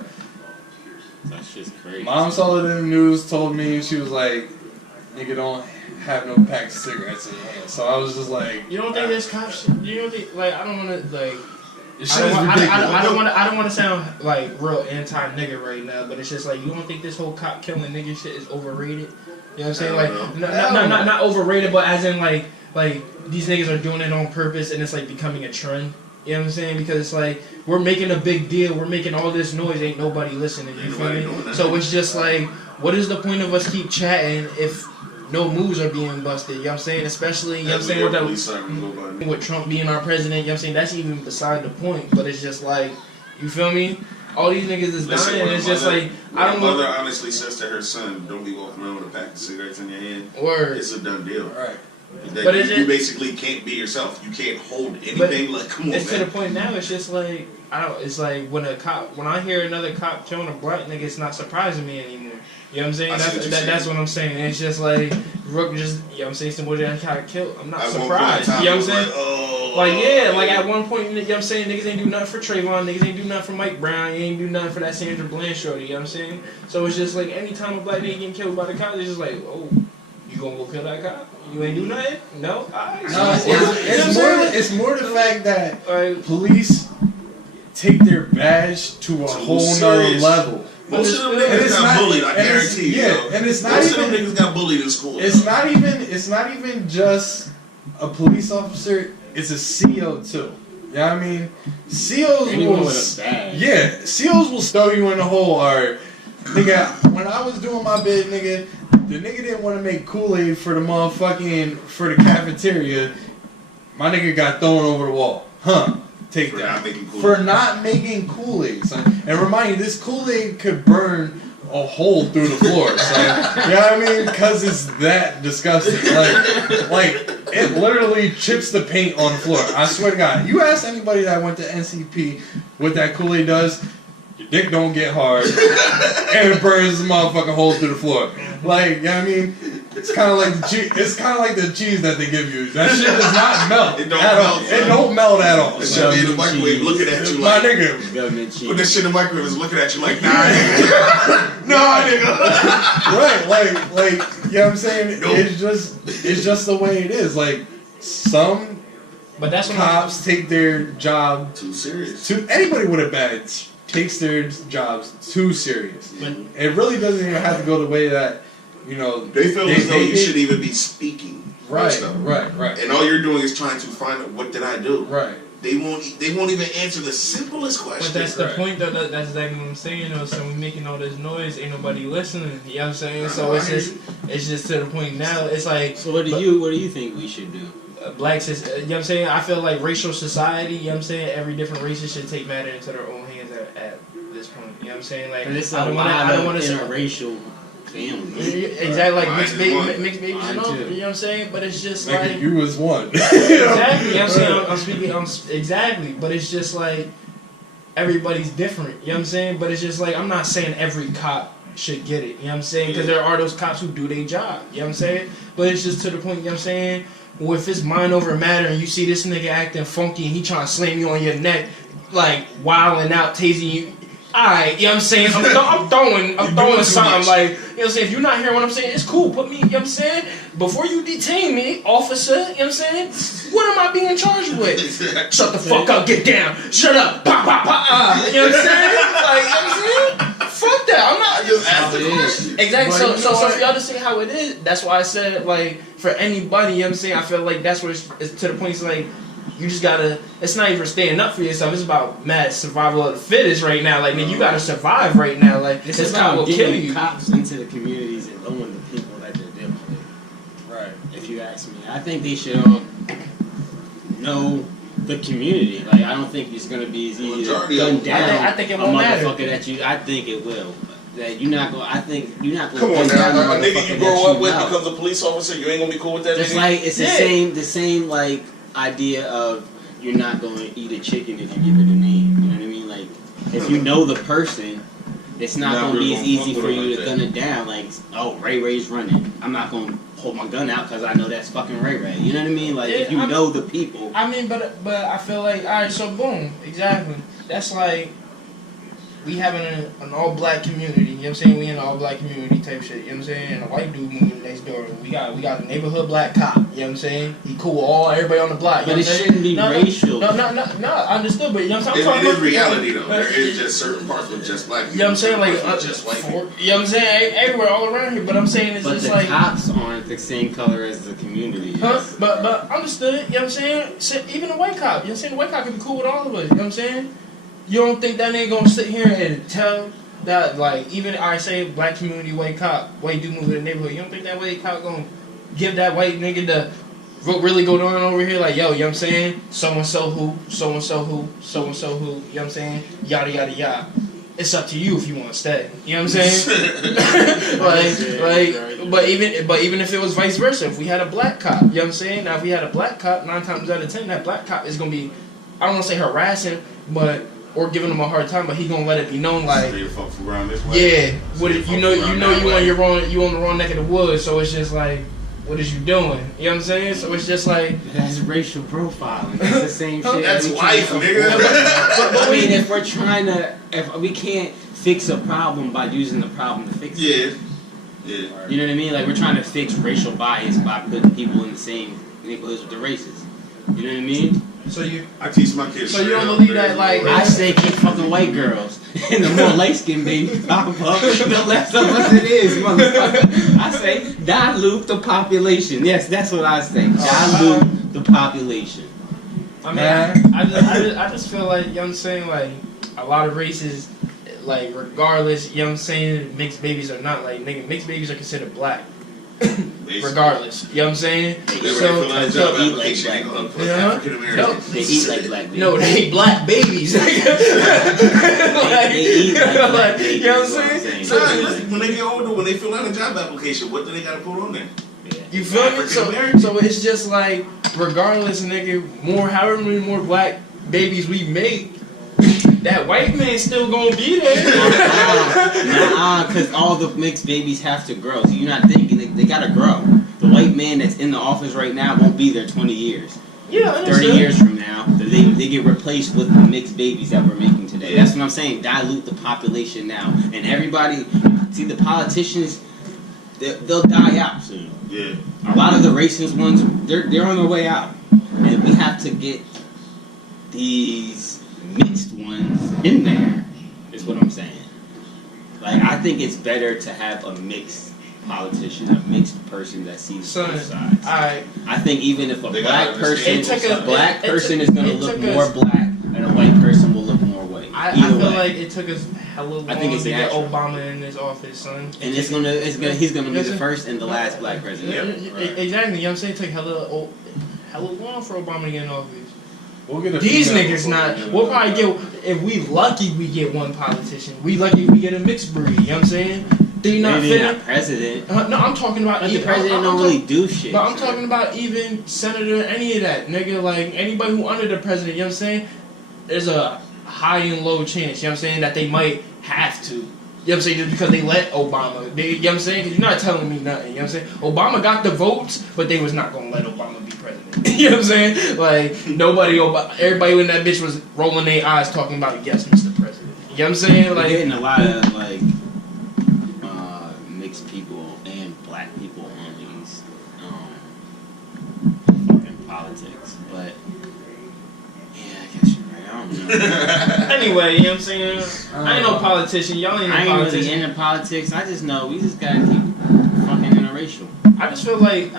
That shit's crazy. mom saw it in the news, told me, and she was like, "Nigga, don't have no pack of cigarettes in your hand." So I was just like, You don't think there's cops? You don't think, like, I don't want to, like. "This shit is ridiculous." I don't want to sound like real anti-nigga right now, but it's just like you don't think this whole cop killing nigga shit is overrated? You know what I'm saying? Like, not overrated, but as in like these niggas are doing it on purpose, and it's like becoming a trend. You know what I'm saying? Because it's like we're making a big deal, we're making all this noise, ain't nobody listening. You feel me? So it's just like, what is the point of us keep chatting if no moves are being busted? You know what I'm saying? Especially, you know what I'm saying, with Trump being our president. You know what I'm saying? That's even beside the point. But it's just like, you feel me? All these niggas is dying, and it's just like, I don't know. My mother honestly says to her son, "Don't be walking around with a pack of cigarettes in your hand." Or it's a done deal. Right. But you basically can't be yourself. You can't hold anything. Like, come on, it's man. to the point now. It's just like it's like when I hear another cop killing a black nigga, it's not surprising me anymore. You know what I'm saying? That's what I'm saying. And it's just like Rook just, you know what I'm saying, somebody that got killed. I'm not surprised. You know what I'm saying? Like at one point, you know what I'm saying, niggas ain't do nothing for Trayvon, niggas ain't do nothing for Mike Brown, you ain't do nothing for that Sandra Bland shorty, you know what I'm saying? So it's just like anytime a black nigga getting killed by the cops, it's just like, oh, you gonna go kill that cop? You ain't do nothing? No? Alright. No, it's more the fact that police take their badge to a whole nother level. Most of them niggas got bullied, I guarantee you. Yeah, and it's not most even, of them niggas got bullied in school. It's not even just a police officer, it's a CO too. You know what I mean? COs Anyone will, with a badge. yeah, COs will throw you in the hole. Or, nigga, when I was doing my bid, nigga, the nigga didn't want to make Kool-Aid for the for the cafeteria. My nigga got thrown over the wall. Huh. Take that. For not making Kool-Aid, son. And remind you, this Kool-Aid could burn a hole through the floor, son. You know what I mean? Because it's that disgusting. Like, it literally chips the paint on the floor. I swear to God. You ask anybody that went to NCP what that Kool-Aid does, your dick don't get hard, and it burns the motherfucking hole through the floor. Like, you know what I mean? It's kind of like the cheese that they give you. That shit does not melt. It don't melt at all. That shit be in the microwave looking at you like, my nigga. Put that shit in the microwave is looking at you like, nah, nigga. Nah, nigga. Right, like, you know what I'm saying? Nope. It's just the way it is. Like, some cops take their job too serious. Anybody with a badge takes their jobs too serious. It really doesn't even have to go the way that, you know, they feel as though you shouldn't even be speaking. Right. And all you're doing is trying to find out, what did I do? Right. They won't even answer the simplest question. But that's the point, though. That's exactly what I'm saying, though. So we making all this noise, ain't nobody listening. You know what I'm saying? So it's just to the point now. It's like. So what do you think we should do? Blacks is, you know what I'm saying? I feel like racial society, you know what I'm saying? Every different races should take matter into their own hands at this point. You know what I'm saying? Like, I don't want to interracial family. Exactly, like mixed babies, you know what I'm saying? But it's just like you was one. Exactly, you know what I'm saying? I'm speaking, exactly, but it's just like everybody's different, you know what I'm saying? But it's just like, I'm not saying every cop should get it, you know what I'm saying? Because there are those cops who do their job, you know what I'm saying? But it's just to the point, you know what I'm saying? Well, if it's mind over matter and you see this nigga acting funky and he trying to slam you on your neck, like wilding out, tasing you, alright, you know what I'm saying? I'm throwing something, like, you know what I'm saying? If you're not hearing what I'm saying, it's cool. Put me, you know what I'm saying? Before you detain me, officer, you know what I'm saying? What am I being charged with? Shut the fuck up, get down. Shut up, pop, pop, pop, you know what I'm saying? Like, you know what I'm saying? Fuck that, I'm not just asking the question. Exactly, so for y'all to say how it is, that's why I said, like, for anybody, you know what I'm saying? I feel like that's what it's to the point, it's like, you just gotta, it's not even standing up for yourself, it's about mad survival of the fittest right now. Like, man, you gotta survive right now. Like, this cop will kill you. Cops into the communities and knowing the people that they're dealing with. Right. If you ask me, I think they should all know the community. Like, I don't think it's gonna be as easy to gun down I think it won't matter. that you. I think it will. That you're not going. I think you're not going. Come on now, a nigga you grow up with becomes a police officer. You ain't gonna be cool with that. Just nigga? like it's the same like idea of you're not going to eat a chicken if you give it a name. You know what I mean? Like, if you know the person, it's not going to be as easy for you to gun it down. Like, oh, Ray Ray's running. I'm not going to hold my gun out because I know that's fucking Ray Ray. You know what I mean? Like, if you know the people. I mean, but I feel like, all right, so boom, exactly. That's like, we having an all black community, you know what I'm saying? We in an all black community type shit, you know what I'm saying? And a white dude moving next door. We got a neighborhood black cop, you know what I'm saying? He cool with everybody on the block. But you it know what I'm shouldn't be saying? racial. No, I understood, but you know what I'm saying? I'm It is talking reality though. There is just certain parts with just black people. you know what I'm saying? Like, certain parts with just white people. you know what I'm saying? Everywhere, all around here. But I'm saying it's But just the like, cops aren't the same color as the community is. huh? But understood, you know what I'm saying? Even a white cop, you know what I'm saying? The white cop can be cool with all of us, you know what I'm saying? You don't think that nigga gonna sit here and tell that, like, even I say black community, white cop, white dude moving in the neighborhood, you don't think that white cop gonna give that white nigga the what really go on over here? Like, yo, you know what I'm saying? So-and-so who, so-and-so who, so-and-so who, you know what I'm saying? Yada, yada, yada. It's up to you if you want to stay. You know what I'm saying? but even if it was vice versa, if we had a black cop, you know what I'm saying? Now, if we had a black cop, 9 times out of 10, that black cop is gonna be, I don't want to say harassing, but or giving them a hard time, but he gonna let it be known like, Stay the fuck around this way. yeah, what if you know you on the wrong neck of the woods, so it's just like, what is you doing? You know what I'm saying? So it's just like, That's racial profiling. That's the same shit. That's we wife, try to nigga. avoid. But I mean, if we're trying to, if we can't fix a problem by using the problem to fix it. Yeah. You know what I mean? Like, we're trying to fix racial bias by putting people in the same neighborhoods with the races. You know what I mean? so you I teach my kids. So you don't straight up, believe there's that, like, no I race. say keep fucking white girls. And the more light-skinned babies pop up, the less of us it is, motherfucker. I say dilute the population. Yes, that's what I say. Dilute the population. I mean, I just feel like, you know what I'm saying, like, a lot of races, like, regardless, you know what I'm saying, mixed babies are not, like, nigga, mixed babies are considered black. Regardless, you know what I'm saying? They ready for that so job eat like application. They black gonna put Yeah. African Americans. They eat like black babies. No, they ain't black babies. Like, They eat like black babies. you know what I'm is saying? So, Nah, listen, when they get older, when they fill out a job application, what do they gotta put on there? You feel me? African-American. So it's just like, regardless, nigga, however many more black babies we make, that white man still gonna be there. because all the mixed babies have to grow. So you're not thinking they gotta grow. The white man that's in the office right now won't be there 20 years. Yeah, I 30 understand. years from now, they get replaced with the mixed babies that we're making today. That's what I'm saying. Dilute the population now. And everybody, see the politicians, they'll die out soon. Yeah. A lot of the racist ones, they're on their way out. And we have to get these mixed ones in there, is what I'm saying. Like, I think it's better to have a mixed politician, a mixed person that sees both sides. Alright, I think even if a They black gotta person, understand a black person is going to it look took more us- black, and a white person will look more white. I Either feel way. like it took us hella long I think it's to get natural. Obama in this office, son. And he's gonna be the first and the last black president. Exactly, you know what I'm saying? It took hella long for Obama to get in office. We'll get a These female niggas before not. we get We'll one. probably get, if we lucky, we get one politician. We lucky if we get a mixed breed, you know what I'm saying? Do you not Maybe fit not in? president. No, I'm talking about But the even- president I'm don't talking- really do shit. But I'm so. talking about even senator, any of that, nigga, like anybody who under the president, you know what I'm saying? There's a high and low chance, you know what I'm saying, that they might have to. You know what I'm saying? Just because they let Obama. You know what I'm saying? Because you're not telling me nothing. You know what I'm saying? Obama got the votes, but they was not going to let Obama be president. You know what I'm saying? Like, everybody in that bitch was rolling their eyes talking about, yes, Mr. President. You know what I'm saying? We're Like, getting a lot of, like, mixed people and black people on these fucking politics. But, yeah, I guess you're right. I don't know. anyway, you know what I'm saying? I ain't no politician. Y'all ain't no I ain't really politician. into politics. I just know we just gotta keep fucking interracial. I just feel like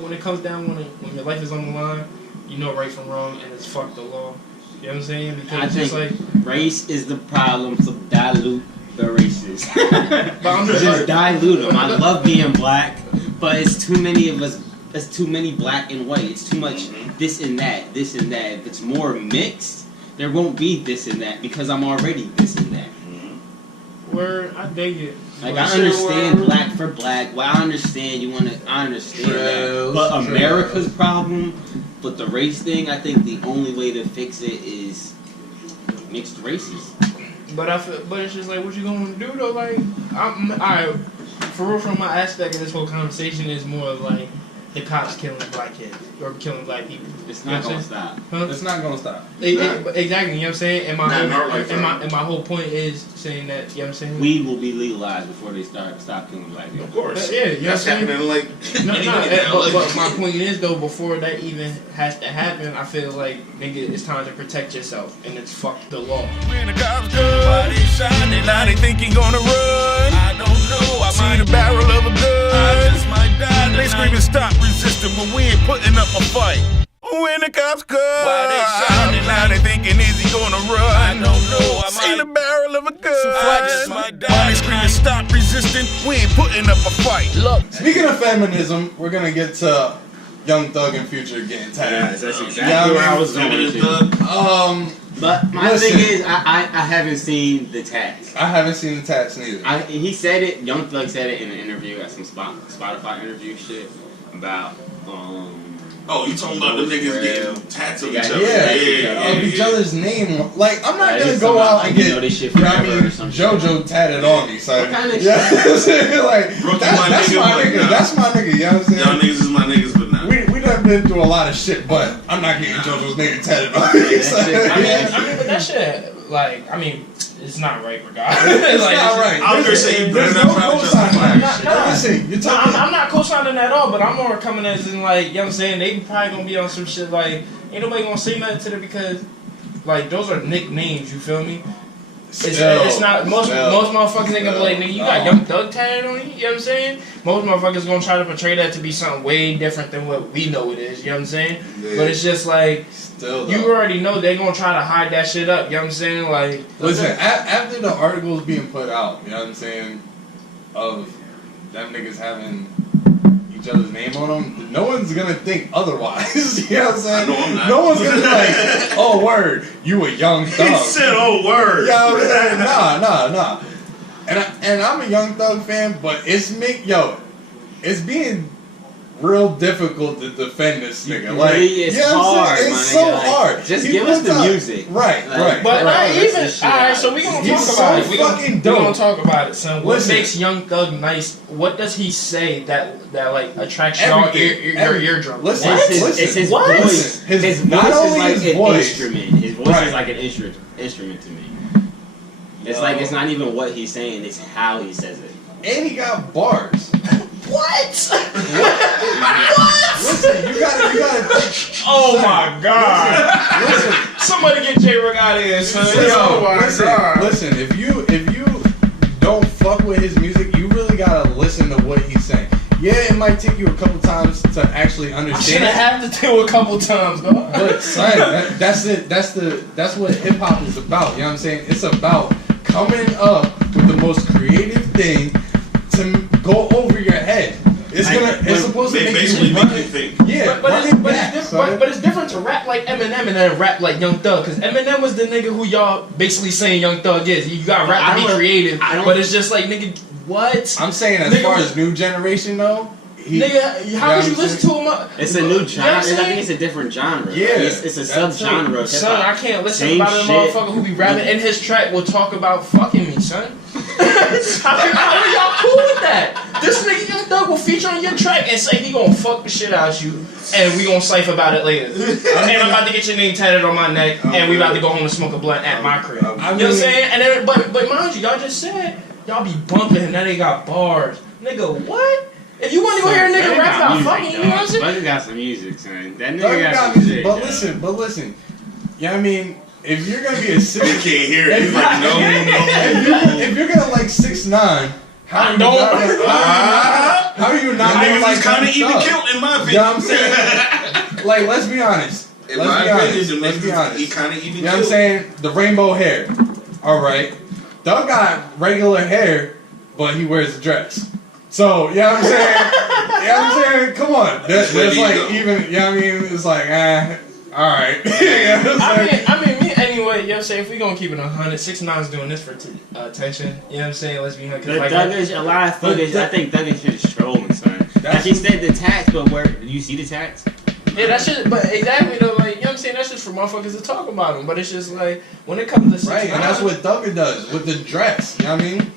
when it comes down when your life is on the line, you know right from wrong, and it's fuck the law. You know what I'm saying? Because I it's just think like, race is the problem, so dilute the races. but I'm Just dilute them. I love being black, but it's too many of us. It's too many black and white. It's too much this and that, this and that. If it's more mixed, there won't be this and that because I'm already this and that. where I dig it. Like, But I shit, understand where- black for black. Well, I understand I understand that. Trails, But trails. America's problem with the race thing, I think the only way to fix it is mixed races. But it's just like, what you gonna do though? Like, alright, for real, from my aspect of this whole conversation is more of like, the cops killing black kids or killing black people. It's You know not what I'm gonna saying? stop. Huh? It's not gonna stop. Exactly, you know what I'm saying? And Not in our lifetime. and my whole point is saying that, you know what I'm saying? Weed will be legalized before they stop killing black people. Of course. Yeah, you know what I'm That's saying? happening like No, anyway now. but Like, my point is though, before that even has to happen, I feel like nigga, it's time to protect yourself, and it's fuck the law. When the cops come, why they shining? Now they think he gonna run. I don't know. I see the barrel of a gun. I just might die. They screaming stop resisting, but we ain't putting up a fight. When the cops come, why they shining? Now they thinking is he gonna run? I don't know. I see the barrel of a gun. I just might die. Why they screaming stop resisting? We ain't putting up a fight. Look. Speaking of feminism, we're gonna get to Young Thug and Future getting Yes, tatted. that's exactly Yeah, where I was going feminist with it. Doug. But my Listen. thing is, I haven't seen the tats. I haven't seen the tats neither. He said it. Young Thug said it in an interview at some Spotify interview shit about Oh, you talking about the niggas getting tats of each Yeah. other? Yeah, of each other's name. Like, I'm not Right, gonna it's go something out like, and you get know this shit forever or some shit. JoJo tatted on me, son. What kind of yeah, like Rookie that's my my nigga, nigga. but nah. That's my nigga. You know what I'm saying? Y'all niggas is my niggas, but nah. We done been through a lot of shit, but I'm not getting JoJo's name tatted on me. Yeah, son. that shit- I mean, but that shit, like, I mean, it's not right regardless. It's Like, not right. I was gonna say, you There's better no not try to cosign justify on that it. Nah. Listen, you're No, talking. I'm not co-signing at all, but I'm more coming as in like, you know what I'm saying? They probably gonna be on some shit like, ain't nobody gonna say nothing to them because, like, those are nicknames, you feel me? It's not, most motherfuckers ain't gonna be like, nigga, you got Young Thug tatted on you, you know what I'm saying? Most motherfuckers gonna try to portray that to be something way different than what we know it is, you know what I'm saying? But it's just like, Still, you already know they gonna try to hide that shit up, you know what I'm saying? Like, Listen, after the articles being put out, you know what I'm saying, of them niggas having each other's name on them, no one's gonna think otherwise. You know what I'm saying? I know I'm not. No one's gonna be like, oh word, you a Young Thug. He said, "Oh word." You know what I'm saying? Nah. And I'm a Young Thug fan, but it's being real difficult to defend this nigga. Like, It's you know what I'm hard, saying? my It's nigga. so Like, hard. just He give us puts the out- music. Right, Like, right. but Right, not let's even. just shit Alright, out. so we gonna He's talk about so it. We fucking gonna dope. talk about it, son. What Listen. makes Young Thug nice? What does he say that like attracts your Everything. eardrum? Listen, What? It's his What? voice. His- His not voice only is like his an voice. instrument. His voice Right. is like an instrument to me. It's like it's not even what he's saying; it's how he says it. And he got bars. What? Listen, you gotta Oh my god! listen. Somebody get J Rock out of here, son. Listen, Oh my god! listen, if you don't fuck with his music, you really gotta listen to what he's saying. Yeah, it might take you a couple times to actually I should understand have it. had to do a couple times, dog. But son, that's it. That's what hip hop is about. You know what I'm saying? It's about coming up with the most creative thing to go over your head. It's supposed to They make basically you make run you it. think. Yeah, But run it's, it but, back, it's son. but it's different to rap like Eminem and then rap like Young Thug. Because Eminem was the nigga who y'all basically saying Young Thug is. You got rap I to be don't- creative, I don't- but it's just like, nigga, what? I'm saying as Nigga, far as new generation though, Nigga, how would you listen to him? It's a new You know genre. what I'm I saying? think it's a different genre. Yeah, it's a that's subgenre of hip Son, I hop. can't listen Same about a shit. motherfucker who be rapping in his track will talk about fucking me, son. how are y'all cool with that? This nigga Young Thug will feature on your track and say he gonna fuck the shit out you, and we gonna cipher about it later. And I'm about to get your name tatted on my neck, and we about to go home and smoke a blunt at my crib. You know what I'm saying? And then, but mind you, y'all just said y'all be bumping, and now they got bars, nigga. What? If you want to go hear a nigga rap about fucking, you know what I'm saying? Buggy got some music, son. That Thug nigga got got some music, shit. but dog. listen. Yeah, I mean, if you're gonna be a They six, can't hear it. He's like, no. if you're gonna like 6'9", how are you not gonna Niggas like is kind of Young even Thug? killed in my You know opinion. what I'm saying? Like, let's be honest. In my opinion, Let's be honest. he kind of even You know what I'm killed. saying? The rainbow hair. All right. Doug got regular hair, but he wears a dress. So, you know what I'm saying? You know what I'm saying? Come on. There's like even, you know what I mean? It's like, all right. You know what I'm saying? I mean, me anyway. You know what I'm saying? If we gonna keep it 100, 6ix9ine's doing this for attention. You know what I'm saying? Let's be 100. The Like, Thuggish, a lot of Thuggish, I think Thuggish shit is trolling, son. Like he said the tax, but where, do you see the tax? yeah, that's just, but exactly though, like, you know what I'm saying? That's just for motherfuckers to talk about him. But it's just like, when it comes to 6ix9ine, Right, and that's what Thugger does with the dress. You know what I mean?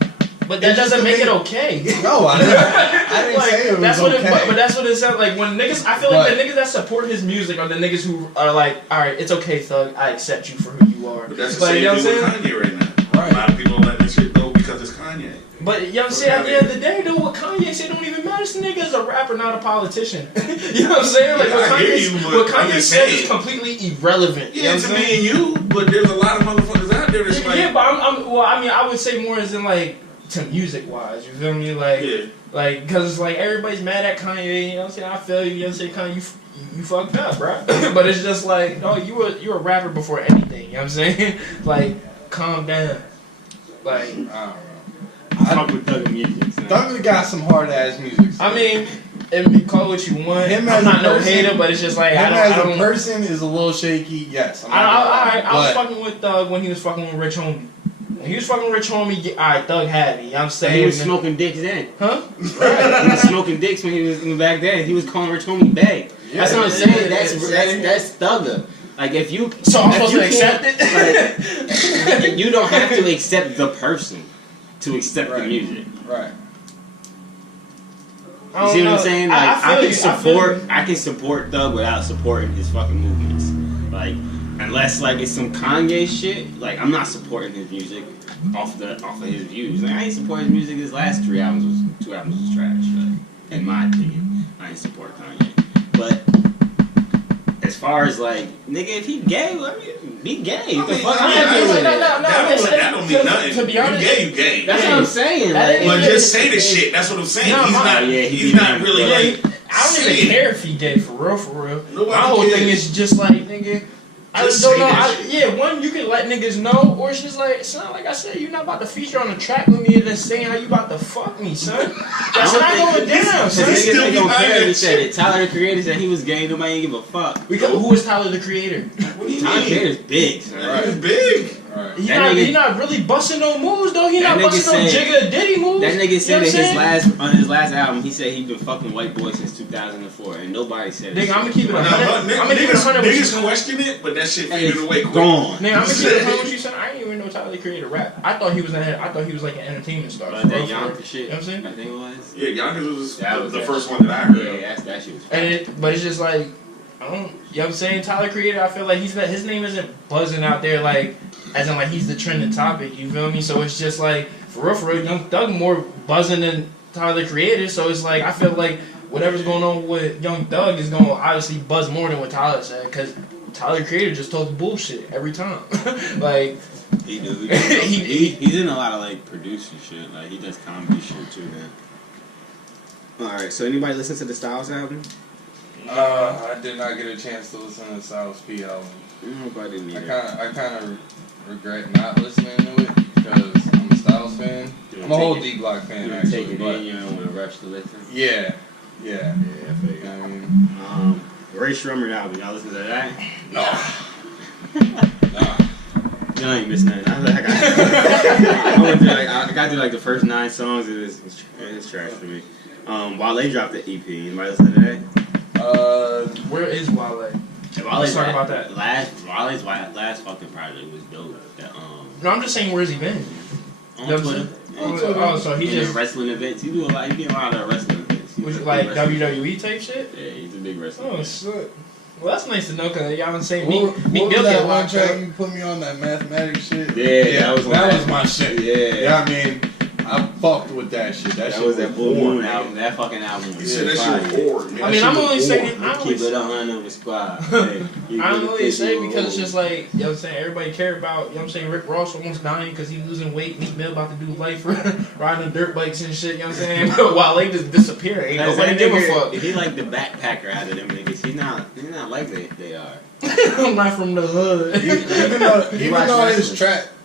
But that doesn't make it okay. No, I didn't Like, say it was that's what okay. but that's what it sounds like when niggas. I feel like the niggas that support his music are the niggas who are like, all right, it's okay, Thug. I accept you for who you are. But that's the But same you know thing what I'm with saying? Kanye right now. Right. A lot of people don't let this shit go because it's Kanye. But you know what I'm saying? At the end of the day, though, what Kanye said don't even matter. This nigga is a rapper, not a politician. You know what I'm saying? Like, Yeah, what I hear Kanye, you, but what I'm Kanye just said saying. is completely irrelevant. You know Yeah, what to I'm saying? me and you, but there's a lot of motherfuckers out there that's like, Yeah, but well, I mean, I would say more as in like to music wise. You feel me? Like, yeah. like because it's like everybody's mad at Kanye. You know what I'm saying? I feel you. You know what I'm saying? Kanye, you fucked up, bro. But it's just like, no, you a rapper before anything. You know what I'm saying? Like, calm down. Like, I don't know. Fuck with Thug music. son. Thug got some hard ass music. I mean, and call it what you want. Him I'm as not a no person- hater, but it's just like Him I as don't. a person is a little shaky. Yes. I'm not I was but fucking with Thug when he was fucking with Rich Homie. When he was fucking with Rich Homie, yeah, alright, Thug had me. You know what I'm saying? He was smoking dicks then. Huh? He was smoking dicks when he was back then. He was calling Rich Homie Bay. That's what I'm saying. That's Thugger. Like if you, So I'm if supposed you to accept can't- it? like, you don't have to accept the person to accept the Right. music. right. You see what I'm saying? Like I I can support Thug without supporting his fucking movements. Like unless like it's some Kanye shit, like I'm not supporting his music off of his views. Like I ain't supporting his music. His last two albums was trash. Like, in my opinion, I ain't support Kanye. But as far as like nigga, if he gay, I mean, be gay. What the fuck I am mean, I doing? That don't mean nothing. To be honest, you gay, you gay. That's what I'm saying. That Like, ain't But even- just say the shit. That's what I'm saying. No, he's my- not. yeah, he's not really Yeah, like. I don't even care if he gay for real, for real. Nobody My whole cares. thing is just like, nigga, I Just just don't say know. that shit. One, you can let niggas know, or it's just like, son, like I said, you're not about to feature on a track with me and then saying how you about to fuck me, son. That's don't not think- going down, Cause son. niggas still ain't gonna behind care if he that said it. Tyler the Creator said he was gay. Nobody ain't give a fuck. Because who is Tyler the Creator? What do you Tyler the mean? Creator's big. Son. Right. He's big. Right. That He not really busting no moves though. He That not nigga busting no said- Jigga Diddy moves. That nigga You know said what that I'm saying? on his last album, he said he'd been fucking white boys since 2004, and nobody said it. Nigga, I'm gonna keep it Now, 100. I'm gonna keep it 100 with you, niggas son. question it, but that shit Hey, faded away quick. gone. Man, I'm gonna keep it 100 with you, son. I didn't even know Tyler the Creator rap. I thought he was like an entertainment star. Like for that real, for real. Yonka shit. You know what I'm saying? I think it was. Yeah, Yonkers was That was the that first shit. one that I heard. of. Yeah, that shit was. But it's just like, I don't, you know what I'm saying? Tyler Creator, I feel like his name isn't buzzing out there like, as in like he's the trending topic, you feel me? So it's just like, for real, Young Thug more buzzing than Tyler the Creator, so it's like, I feel like whatever's going on with Young Thug is going to obviously buzz more than what Tyler said, because Tyler the Creator just talks bullshit every time. Like, He do. He- He's in a lot of like producing shit. Like he does comedy shit too, man. All right. So anybody listen to the Styles album? I did not get a chance to listen to Styles P album. Nobody I neither. kind of regret not listening to it because I'm a Styles fan. I'm a whole D Block fan You don't actually, take it but in. You don't want to rush to listen. yeah. Yeah, I feel You you. know what I mean? Ray Shrummer album. Y'all listen to that? No. Y'all ain't missing nothing. I went through like I got through like the first 9 songs. It's trash for me. Wale dropped the EP. Anybody listen to that? where is Wale? Let's talk about that. Wale's last fucking project was dope. That, No, I'm just saying, where's he been? on You know what I'm Twitter. saying? Oh, so he He just, wrestling events. He do a lot. He get a lot of wrestling events. He's was a it big like wrestling- WWE type shit? Yeah, he's a big wrestler. Oh, shit. Well, that's nice to know, because y'all been saying What Meek was Mill that get one locked track up. you put me on, that mathematics shit? Yeah, that was on that that. was my shit. Yeah. Yeah, I mean, I fucked with that shit. That, That shit was that Blue hard, Moon man. album. That fucking album You was said that fire. shit was bored, man. I mean, I'm only saying, Keep it 100 with squad. I'm only saying because it's just like, you know what I'm saying, everybody care about, you know what I'm saying, Rick Ross almost dying because he's losing weight, Meek Mill about to do life riding dirt bikes and shit, you know what I'm saying, while they just disappear, ain't nobody give a fuck. If he like the backpacker out of them niggas, he's not like they are. I'm not from the hood. Even watch though his wrestling.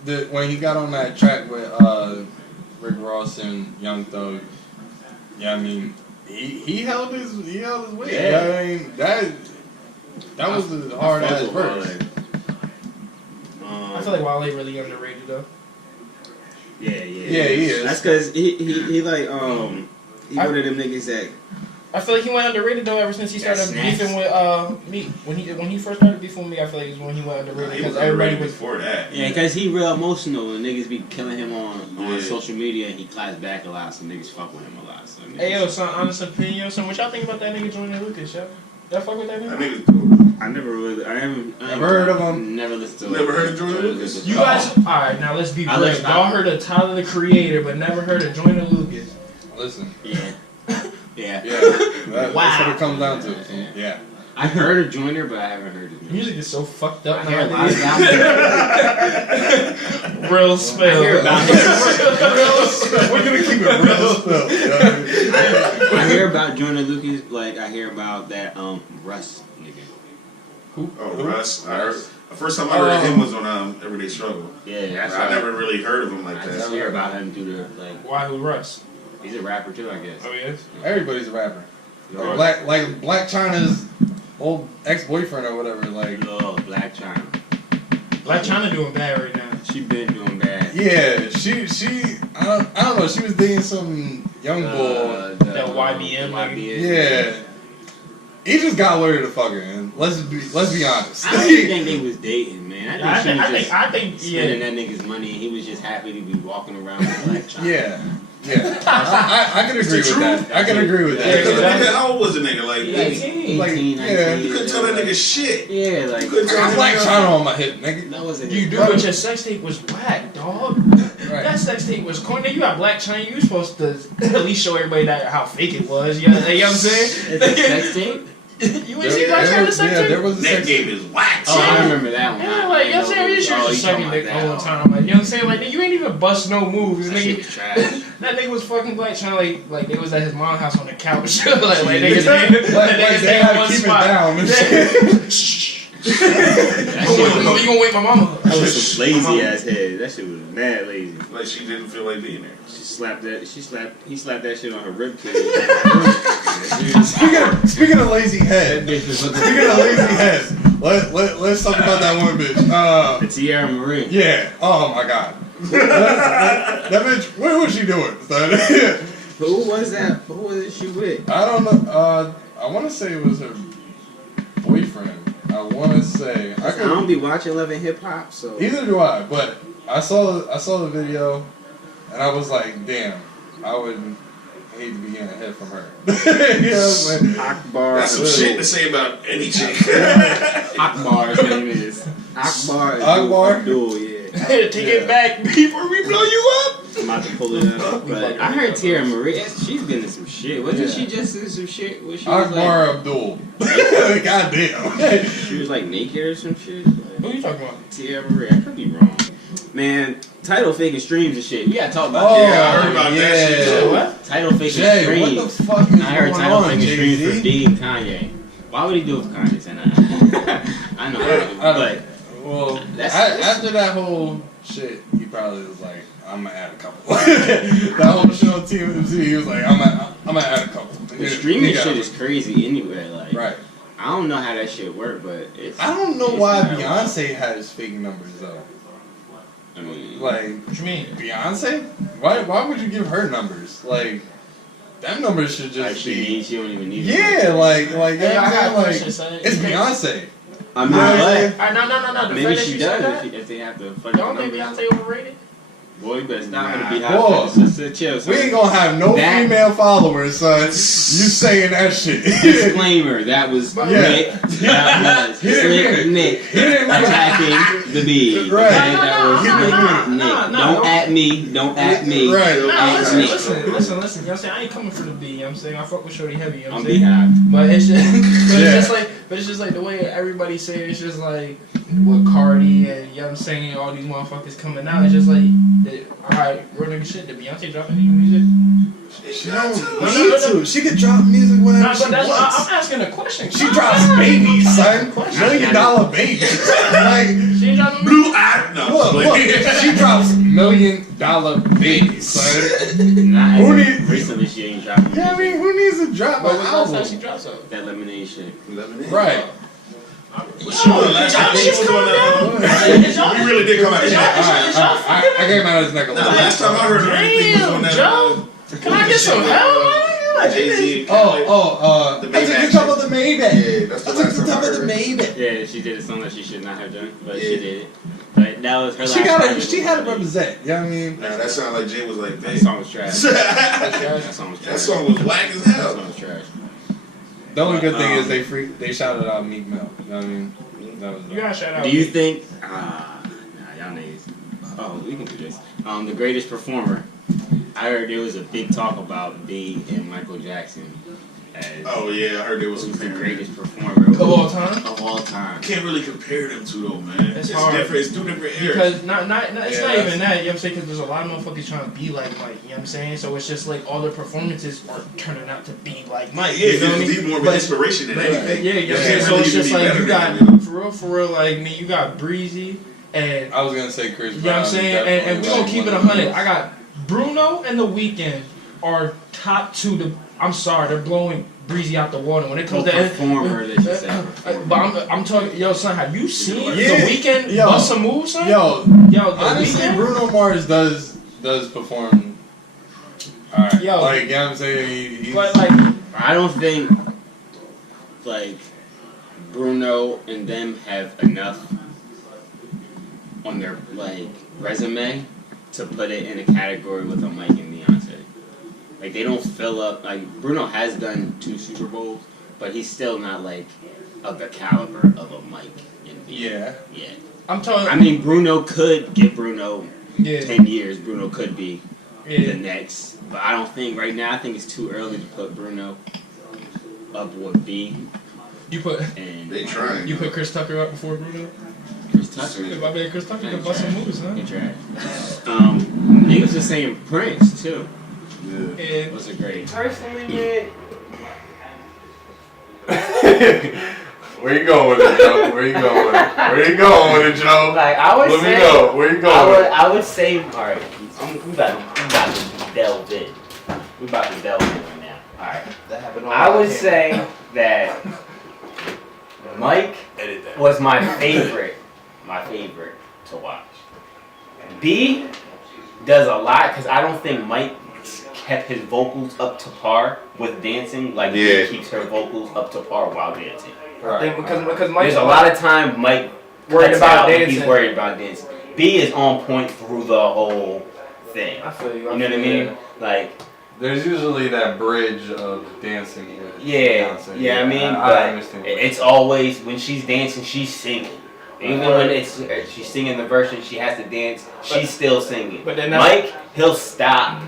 track, when he got on that track with Rick Ross and Young Thug, yeah, I mean, he held his weight. Yeah. Yeah. I mean, that was a hard ass verse. I feel like Wale really underrated though. Yeah, Yeah, he is. That's because he like he one of them niggas that I feel like he went underrated though ever since he started Snacks. beefing with me. When he first started beefing with me, I feel like it's when he went underrated He because was everybody underrated was. before that. Yeah, because he real emotional and niggas be killing him on Yeah. social media and he claps back a lot, so niggas fuck with him a lot. So niggas, Hey yo, son, honest opinion, son, what y'all think about that nigga Joyner Lucas, yo? Y'all fuck with that That nigga? nigga's cool. I haven't Never heard of him. Never listened to him. Never heard of Joyner Lucas? You guys, alright, now let's be I real. listen- Y'all heard of Tyler the Creator, but never heard of Joyner Lucas. Listen. Yeah. Yeah. Yeah. That's Wow. what it comes down to. Yeah. I heard of Joyner, but I haven't heard his music. Music is so fucked up I hear a lot nowadays. about Real spell. I hear about We're gonna keep it real still. You know what I mean? I hear about Joyner Lucas, like I hear about that Russ nigga. Oh, Russ. I heard. The first time I heard of him was on Everyday Struggle. Yeah, that's I never really heard of him like I just that. hear about him through the like. Why who Russ? He's a rapper too, I guess. Oh yes. Everybody's a rapper. Lord, Black China's old ex-boyfriend or whatever. Like, Lord, Black China. Black China doing bad right now. She been doing bad. yeah, she I don't know. She was dating some young boy. That YBM YBM. Yeah. He just got with her to fuck her, and let's be honest. I don't even think they was dating, man. I think she was just I think spending yeah. that nigga's money, and he was just happy to be walking around with Black China. Yeah. I can agree with that. I can agree with Yeah, Because the that. nigga, how old was the nigga? Like, 18, Like, 19. yeah. you couldn't tell that nigga shit. Yeah, like You couldn't I tell got that Black nigga. China on my hip, nigga. that wasn't You his do, brother. but your sex tape was whack, dog. Right. That sex tape was corny. You got Black China. You supposed to at least show everybody that how fake it was. You know what I'm saying? It's a sex tape? You ain't see Black China's sex tape? there was a That sex game is whack. Oh, I remember that one. Yeah, like, you know what I'm saying? You should just sucking dick the whole time. Like, you know what I'm saying? Like, you ain't even bust no moves. That shit Nigga, was trash. that nigga was fucking Black China like they was at his mom's house on the couch. like niggas Like they had to keep it down. and shit. That You shit was, gonna wake my mama? that was some lazy ass head. That shit was mad lazy. Like she didn't feel like being there. He slapped that shit on her rib cage. Speaking of lazy head, That bitch was looking speaking of lazy heads, let's talk about that one bitch. the Tierra Marie. Yeah. Oh my god. that bitch. What was she doing? son? But who was that? Who was she with? I don't know. I want to say it was her boyfriend. I want to say I don't be watching Love and Hip Hop, so Either do I. But I saw the video, and I was like, damn, I would hate to be getting a hit from her. You know what I'm saying? Akbar. That's some shit to say about any chick. Akbar, his name is Akbar. Akbar? Abdul, yeah. Take it back before we blow you up. I'm about to pull it up. But I heard Tierra Marie, she's been in some shit. Wasn't Yeah. she just in some shit? Where she was Akbar like, Abdul. Goddamn. she was like naked or some shit? Who you talking about? Tierra Marie, I could be wrong. Man, title faking streams and shit. We gotta talk about Oh, that. I heard about that shit, Say too. what? Title faking Jay, streams. what the fuck is I heard going title on, faking streams for Jay-Z? dating Kanye. Why would he do it for Kanye? Saying that? I know, but Well, That's- after that whole shit, he probably was like, I'm gonna add a couple. That whole shit on TMZ, he was like, I'm gonna add a couple. the streaming He got shit it. is crazy anyway. Like, Right. I don't know how that shit work, but it's. I don't know it's why not- Beyonce has fake numbers though. I mean, Like What you mean? Beyonce, why would you give her numbers? Like, them numbers should like just she be. needs, she don't even need. Yeah, like, you know Hey, what I got a I'm saying? question, Like, son. it's Beyonce. I mean, You know what I'm but saying? Alright, no. The maybe fact that she you said does that, if they have to fuck don't the think numbers. Beyonce overrated? Boy, you better stop Nah. to be Whoa. hot. Sister, chill. We ain't gonna have no That- female followers, son. You saying that shit. Disclaimer: that was Yeah. Nick. That was He didn't Slick mean it. Nick He didn't mean it. attacking the bee. Right. Okay, No, that no, was no, Nick. no, Nick. no. Don't at me. Don't at me. Right. Don't Nah, at listen, me. listen. You know what I'm saying? I ain't coming for the B, you know what I'm saying? I fuck with Shorty heavy, you know what I'm I'm saying? behind. But it's just, Yeah. it's just like the way everybody say it, it's just like with Cardi and you know what I'm saying, all these motherfuckers coming out, it's just like, alright, real nigga shit, did Beyonce drop any music? She don't No, need to. She could drop music whenever Nah, she but that's, wants. I'm asking a question. She drops babies, son. $1 million babies. Like, She ain't dropping Blue eye. No. look, she drops $1 million babies, son. Not Who as need- of recently, she ain't dropping. Yeah, I mean, who needs to drop But an when's the last time album? she dropped something? That lemonade shit. Right. She was last time she was on we really did come out of Is the y'all- neck. I came out of his neck a Nah, little last time I heard her, everything was on Damn, that. Joe. Can I get some help, man? Jay-Z. The The I took Maybach the top of the Maybach. Yeah, that's the I last took the time I top of heard the it. Maybach. Yeah, she did a song that she should not have done, but Yeah. she did it. But that was her last She project. had to represent. You know what I mean? Nah, that sounded like Jay was like, That "Dang." song was trash. that That song was trash. song was whack as That hell. song was trash. The only good thing is they shouted out Meek Mill. You know what I mean? That was You gotta shout out. Do you think? Nah, y'all niggas. Oh, we can do this. The greatest performer. I heard there was a big talk about B and Michael Jackson as Oh yeah, I heard there was who's the comparing. greatest performer of all time? of all time. Can't really compare them two though, man. It's It's hard. different. It's two different eras. Because it's Yeah, not that's- even that, you know what I'm saying? Because there's a lot of motherfuckers trying to be like Mike, you know what I'm saying? So it's just like all their performances are turning out to be like Mike. Yeah, you feel me? it's more of an But- inspiration than But, anything. yeah, you know what I'm saying? can't So it's really just be like better you got, than them. for real, like me, you got Breezy and, I was gonna say Chris you Brown. know what I'm saying? And we gonna keep it 100. I got Bruno and The Weeknd are top two. I'm sorry, they're blowing Breezy out the water when it comes to Performer, they should say. But I'm talking, yo, son, have you seen Yeah. The Weeknd Yo. bust some moves, son? Yo, Yo, The honestly, Weeknd? Bruno Mars does perform. Alright, Yo. like you know what I'm saying. He's, But like, I don't think like Bruno and them have enough on their like resume to put it in a category with a Mike and Beyonce. Like they don't fill up. Like Bruno has done 2 Super Bowls, but he's still not like of the caliber of a Mike and Beyonce. yeah. I'm talking. I mean, Bruno could give Bruno Yeah, 10 years. Bruno could be the yeah. next, but I don't think right now. I think it's too early to put Bruno up with B You put and They trying. you put Chris Tucker up before Bruno. Chris Tucker. My man, Chris Tucker Yeah, can bust some trash. moves, huh? He trash. Niggas just saying Prince too. Yeah. And Was a great. Personally, man, Where you going with it, Joe? Where you going with it? Where you going with it, Joe? like I would Let say, me go. Where you going with it? I would say, all right, we about to delve in. We about to delve in right now. All right. that happened on I would camera. say that Mike Edit that. was my favorite to watch. B does a lot because I don't think Mike kept his vocals up to par with dancing like Yeah. he keeps her vocals up to par while dancing. I think because Mike's There's a lot of time Mike worried cuts about out and dancing. he's worried about dancing. B is on point through the whole thing. I feel you. You know what I mean? Like, There's usually that bridge of dancing with yeah, Beyonce. yeah. I mean, I but understand. it's always when she's dancing, she's singing. Even when it's she's singing the verse and she has to dance, she's still singing. But then that's- Mike, he'll stop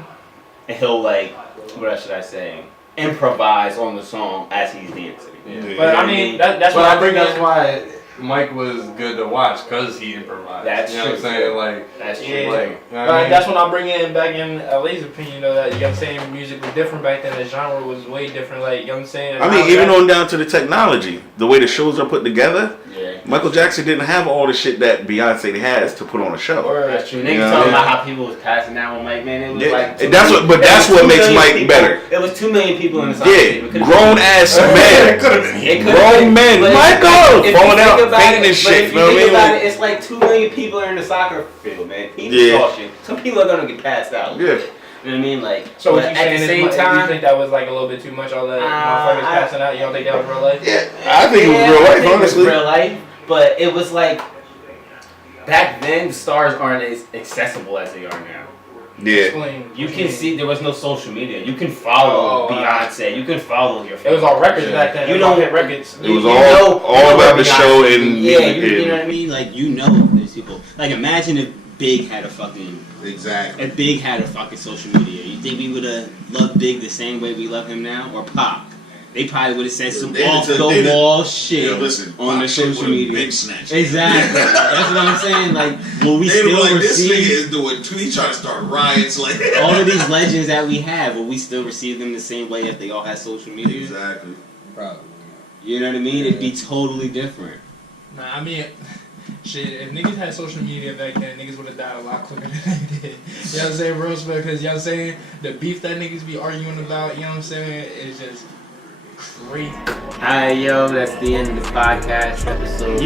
and he'll like, what else should I say? Improvise on the song as he's dancing. Yeah. But I mean, that's But what I I bring think up. that's why Mike was good to watch because he improvised. That's you know what I'm true. saying? Like, That's true. Yeah. like, you know what I But mean? that's when I bring in back in LA's opinion though that you know what I'm saying music was different back then. The genre was way different. Like you know what I'm saying. I mean, even on down to the technology, the way the shows are put together. Yeah. Michael Jackson didn't have all the shit that Beyonce has to put on a show. That's true. Niggas Yeah. talking about how people was passing out on Mike, man. It was Yeah, like and that's what- but that's what makes Mike better. It was 2 million people in the soccer Yeah, stadium. It could've grown been- ass men. could have been. It could've Grown been- men. but if- Michael! if you Falling think out, about fainting it- and but shit, if you know what I think mean? about Like- it, it's like 2 million people are in the soccer field, man. People Yeah. exhaustion. Some people are gonna get passed out. Yeah. You know what I mean? Like, So but what you at saying the is, same do you time, think that was like a little bit too much? All that motherfuckers passing out. You don't think that was real life? Yeah, I think it was yeah, real I life, think it was honestly. real life, but it was like back then the stars aren't as accessible as they are now. Yeah. Explain. You can see there was no social media. You can follow Oh, Beyonce. You can follow your. It was all records Yeah. back then. You It was all don't- hit records. It was You all know about where the Beyonce show is. and yeah, you know what I mean. Like you know these people. Like imagine if Big had a fucking Exactly. if Big had a fucking social media. You think we would have loved Big the same way we love him now, or Pop? They probably would have said some They off did- the they did- wall shit Yeah, listen, on the Pop shit social would've media. been snatched. Exactly. That's what I'm saying. Like, will we They were still like, this nigga receive is doing too. He's trying to start riots. Like all of these legends that we have? Will we still receive them the same way if they all had social media? Exactly. Probably. You know what I mean? It'd be totally different. Nah, I mean, shit, if niggas had social media back then, niggas would have died a lot quicker than they did. You know what I'm saying, bro? Because, you know what I'm saying, the beef that niggas be arguing about, you know what I'm saying, is just Great. Alright, yo, that's the end of the podcast episode.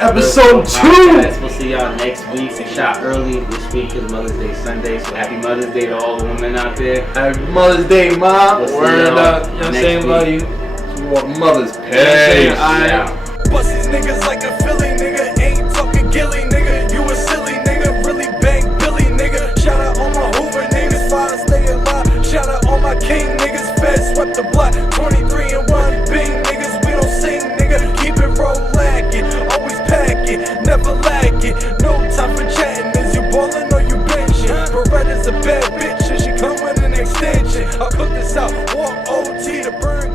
Episode 2. We'll see y'all next week. We shot early this week is Mother's Day Sunday, so happy Mother's Day to all the women out there. Happy Mother's Day, Mom. We'll see Word y'all up. You know what I'm next saying? week. Love you. You want Mother's Hey. Day. Bust these niggas like a Philly nigga. Ain't talking gilly nigga. You a silly nigga. Really bang Billy nigga. Shout out all my Hoover niggas. Fire stay alive. Shout out all my King niggas. Fed swept the block. 23 and 1. Bing niggas. We don't sing nigga. Keep it roll lacking. Always packing. Never lacking. No time for chatting. Is you ballin' or you benching? Beretta's a bad bitch and she come with an extension. I'll cook this out. Walk OT to burn.